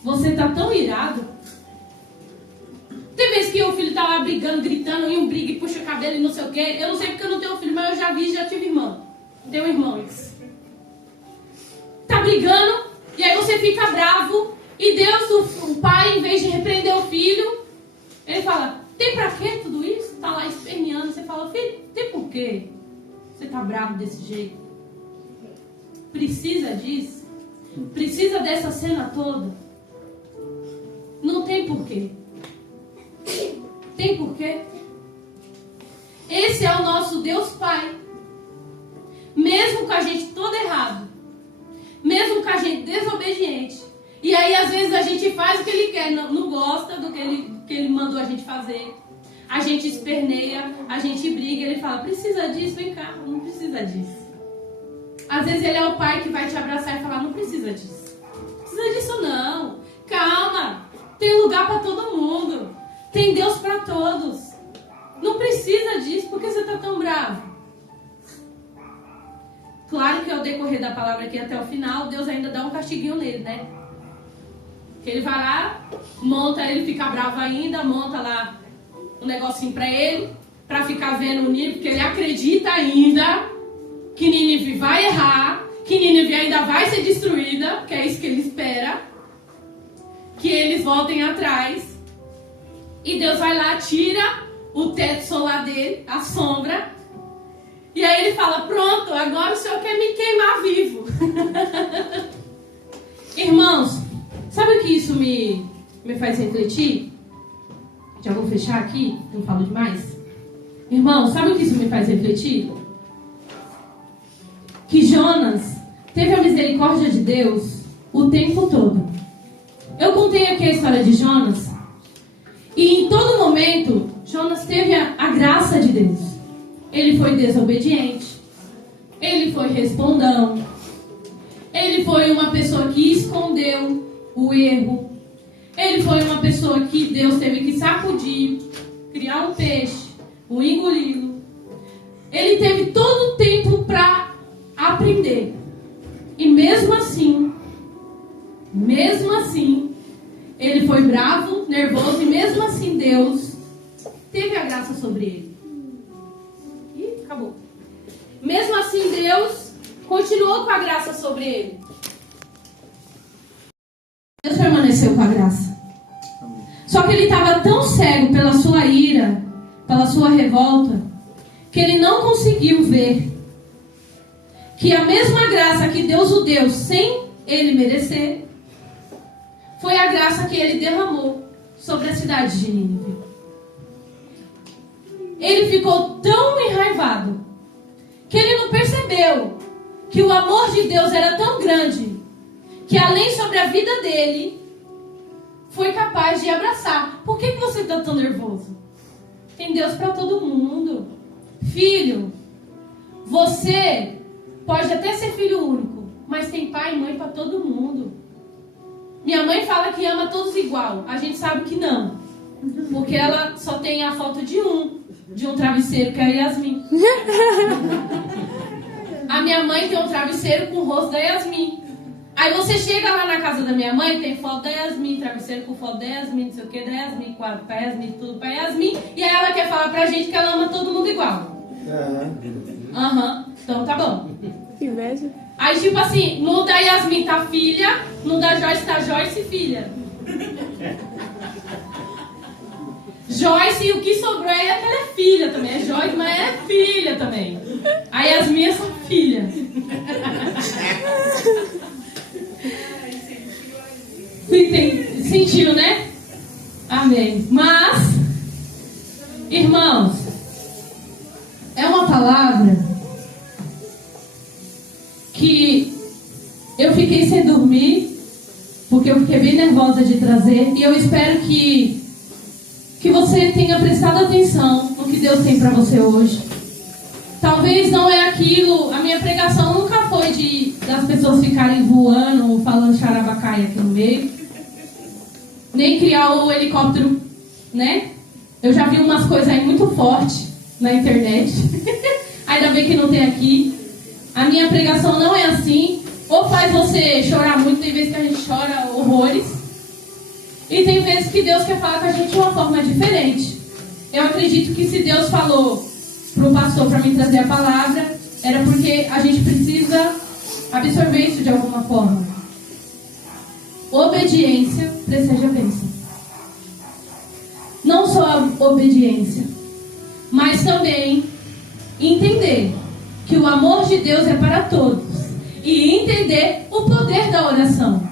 você está tão irado? Tem vezes que o filho está lá brigando, gritando, e um briga e puxa o cabelo e não sei o quê. Eu não sei porque eu não tenho filho, mas eu já vi, já tive irmão. Tenho irmãos. Tá brigando, e aí você fica bravo, e Deus, o pai, em vez de repreender o filho, ele fala: tem pra quê tudo isso? Tá lá esperneando. Você fala: filho, tem por quê você tá bravo desse jeito? Precisa disso? Precisa dessa cena toda? Não tem porquê. Tem porquê? Esse é o nosso Deus Pai. Mesmo com a gente todo errado, mesmo com a gente desobediente, e aí às vezes a gente faz o que ele quer, não gosta do que ele mandou a gente fazer, a gente esperneia, a gente briga, ele fala: precisa disso? Vem cá, não precisa disso. Às vezes ele é o pai que vai te abraçar e falar: não precisa disso. Precisa disso não. Calma, tem lugar para todo mundo, tem Deus para todos. Não precisa disso. Por que você está tão bravo? Claro que ao decorrer da palavra aqui até o final, Deus ainda dá um castiguinho nele, né? Que ele vai lá, monta, ele fica bravo ainda, monta lá um negocinho pra ele, pra ficar vendo o Nínive, porque ele acredita ainda que Nínive vai errar, que Nínive ainda vai ser destruída, que é isso que ele espera, que eles voltem atrás. E Deus vai lá, tira o teto solar dele, a sombra. E aí ele fala: pronto, agora o Senhor quer me queimar vivo. Irmãos, sabe o que isso me faz refletir? Já vou fechar aqui, não falo demais. Irmãos, sabe o que isso me faz refletir? Que Jonas teve a misericórdia de Deus o tempo todo. Eu contei aqui a história de Jonas. E em todo momento, Jonas teve a graça de Deus. Ele foi desobediente, ele foi respondão, ele foi uma pessoa que escondeu o erro, ele foi uma pessoa que Deus teve que sacudir, criar um peixe, o engoli-lo. Ele teve todo o tempo para aprender. E mesmo assim, ele foi bravo, nervoso, e mesmo assim Deus teve a graça sobre ele. Acabou. Mesmo assim, Deus continuou com a graça sobre ele. Deus permaneceu com a graça. Só que ele estava tão cego pela sua ira, pela sua revolta, que ele não conseguiu ver que a mesma graça que Deus o deu sem ele merecer, foi a graça que ele derramou sobre a cidade de Nínive. Ele ficou tão enraivado que ele não percebeu que o amor de Deus era tão grande que além sobre a vida dele foi capaz de abraçar. Por que você está tão nervoso? Tem Deus para todo mundo. Filho, você pode até ser filho único, mas tem pai e mãe para todo mundo. Minha mãe fala que ama todos igual. A gente sabe que não, porque ela só tem a foto de um travesseiro, que é a Yasmin. A minha mãe tem um travesseiro com o rosto da Yasmin. Aí você chega lá na casa da minha mãe, tem foto da Yasmin, travesseiro com foto da Yasmin, não sei o que da Yasmin, quadro pra Yasmin, tudo pra Yasmin. E aí ela quer falar pra gente que ela ama todo mundo igual. Então tá bom. Que inveja. Aí tipo assim, no da Yasmin tá filha, no da Joyce tá Joyce filha. Joyce, e o que sobrou aí é que ela é filha também. É Joyce, mas é filha também. Aí as minhas são filhas. Sentiu, né? Amém. Mas, irmãos, é uma palavra que eu fiquei sem dormir, porque eu fiquei bem nervosa de trazer. E eu espero que você tenha prestado atenção no que Deus tem para você hoje. Talvez não é aquilo, a minha pregação nunca foi das pessoas ficarem voando ou falando xarabacaia aqui no meio. Nem criar o helicóptero, né? Eu já vi umas coisas aí muito fortes na internet. Ainda bem que não tem aqui. A minha pregação não é assim. Ou faz você chorar muito, tem vezes que a gente chora horrores. E tem vezes que Deus quer falar com a gente de uma forma diferente. Eu acredito que se Deus falou pro pastor para mim trazer a palavra, era porque a gente precisa absorver isso de alguma forma. Obediência precede a bênção. Não só a obediência, mas também entender que o amor de Deus é para todos. E entender o poder da oração.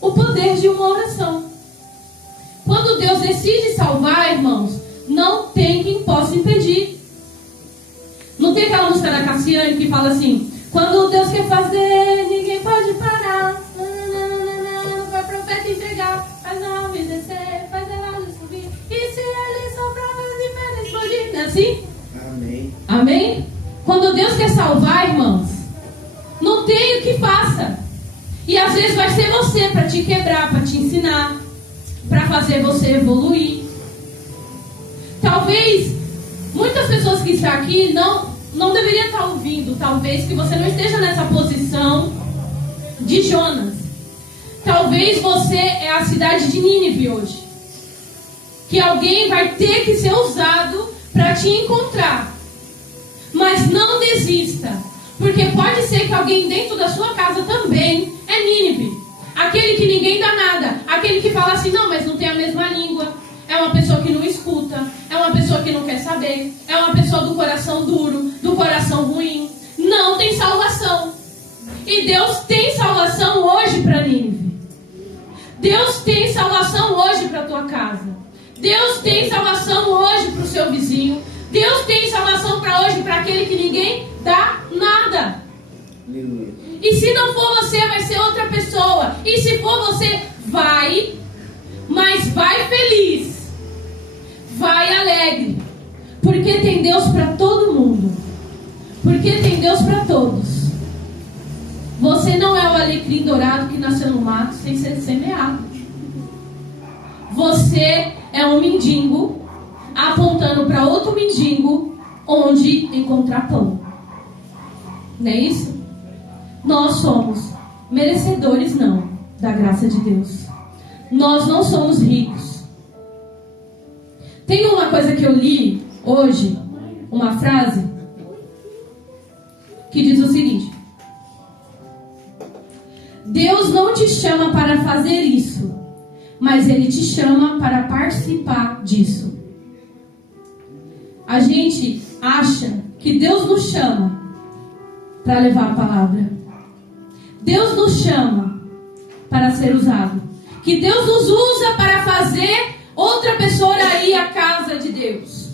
O poder de uma oração. Quando Deus decide salvar, irmãos, não tem quem possa impedir. Não tem aquela música da Cassiane que fala assim: quando Deus quer fazer, ninguém pode parar. Vai o profeta entregar, faz a ave descer, faz ela subir. E se ele soprar, as infernos explodir. Não é assim? Amém. Amém? Quando Deus quer salvar, irmãos, não tem o que faça. E às vezes vai ser você para te quebrar, para te ensinar, para fazer você evoluir. Talvez muitas pessoas que estão aqui não deveriam estar ouvindo. Talvez que você não esteja nessa posição de Jonas. Talvez você é a cidade de Nínive hoje. Que alguém vai ter que ser usado para te encontrar. Mas não desista. Porque pode ser que alguém dentro da sua casa também é Nínive. Aquele que ninguém dá nada. Aquele que fala assim, não, mas não tem a mesma língua. É uma pessoa que não escuta. É uma pessoa que não quer saber. É uma pessoa do coração duro, do coração ruim. Não tem salvação. E Deus tem salvação hoje para Nínive. Deus tem salvação hoje para a tua casa. Deus tem salvação hoje para o seu vizinho. Deus tem salvação para hoje para aquele que ninguém dá nada. Aleluia. E se não for você, vai ser outra pessoa. E se for você, vai. Mas vai feliz. Vai alegre. Porque tem Deus para todo mundo. Porque tem Deus para todos. Você não é o alecrim dourado que nasceu no mato sem ser semeado. Você é um mendigo apontando para outro mendigo onde encontrar pão. Não é isso? Nós somos merecedores não da graça de Deus. Nós não somos ricos. Tem uma coisa que eu li hoje, uma frase que diz o seguinte: Deus não te chama para fazer isso, mas Ele te chama para participar disso. a gente acha que Deus nos chama para levar a palavra. Deus nos chama para ser usado. Que Deus nos usa para fazer outra pessoa ir à casa de Deus.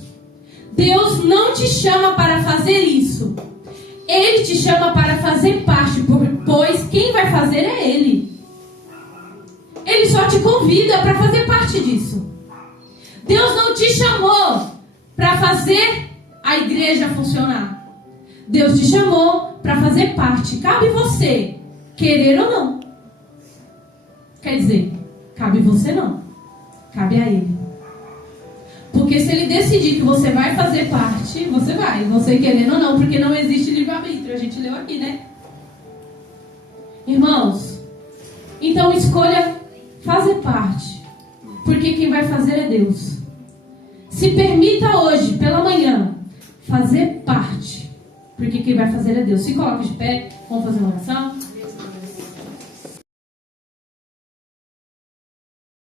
Deus não te chama para fazer isso. Ele te chama para fazer parte, pois quem vai fazer é Ele. Ele só te convida para fazer parte disso. Deus não te chamou para fazer a igreja funcionar. Deus te chamou para fazer parte. Cabe você querer ou não. Quer dizer, cabe você não. Cabe a Ele. Porque se Ele decidir que você vai fazer parte, você vai. Você querendo ou não, porque não existe livre-arbítrio. A gente leu aqui, né? Irmãos, então escolha fazer parte. Porque quem vai fazer é Deus. Se permita hoje, pela manhã, fazer parte. Porque quem vai fazer é Deus. Se coloque de pé, vamos fazer uma oração.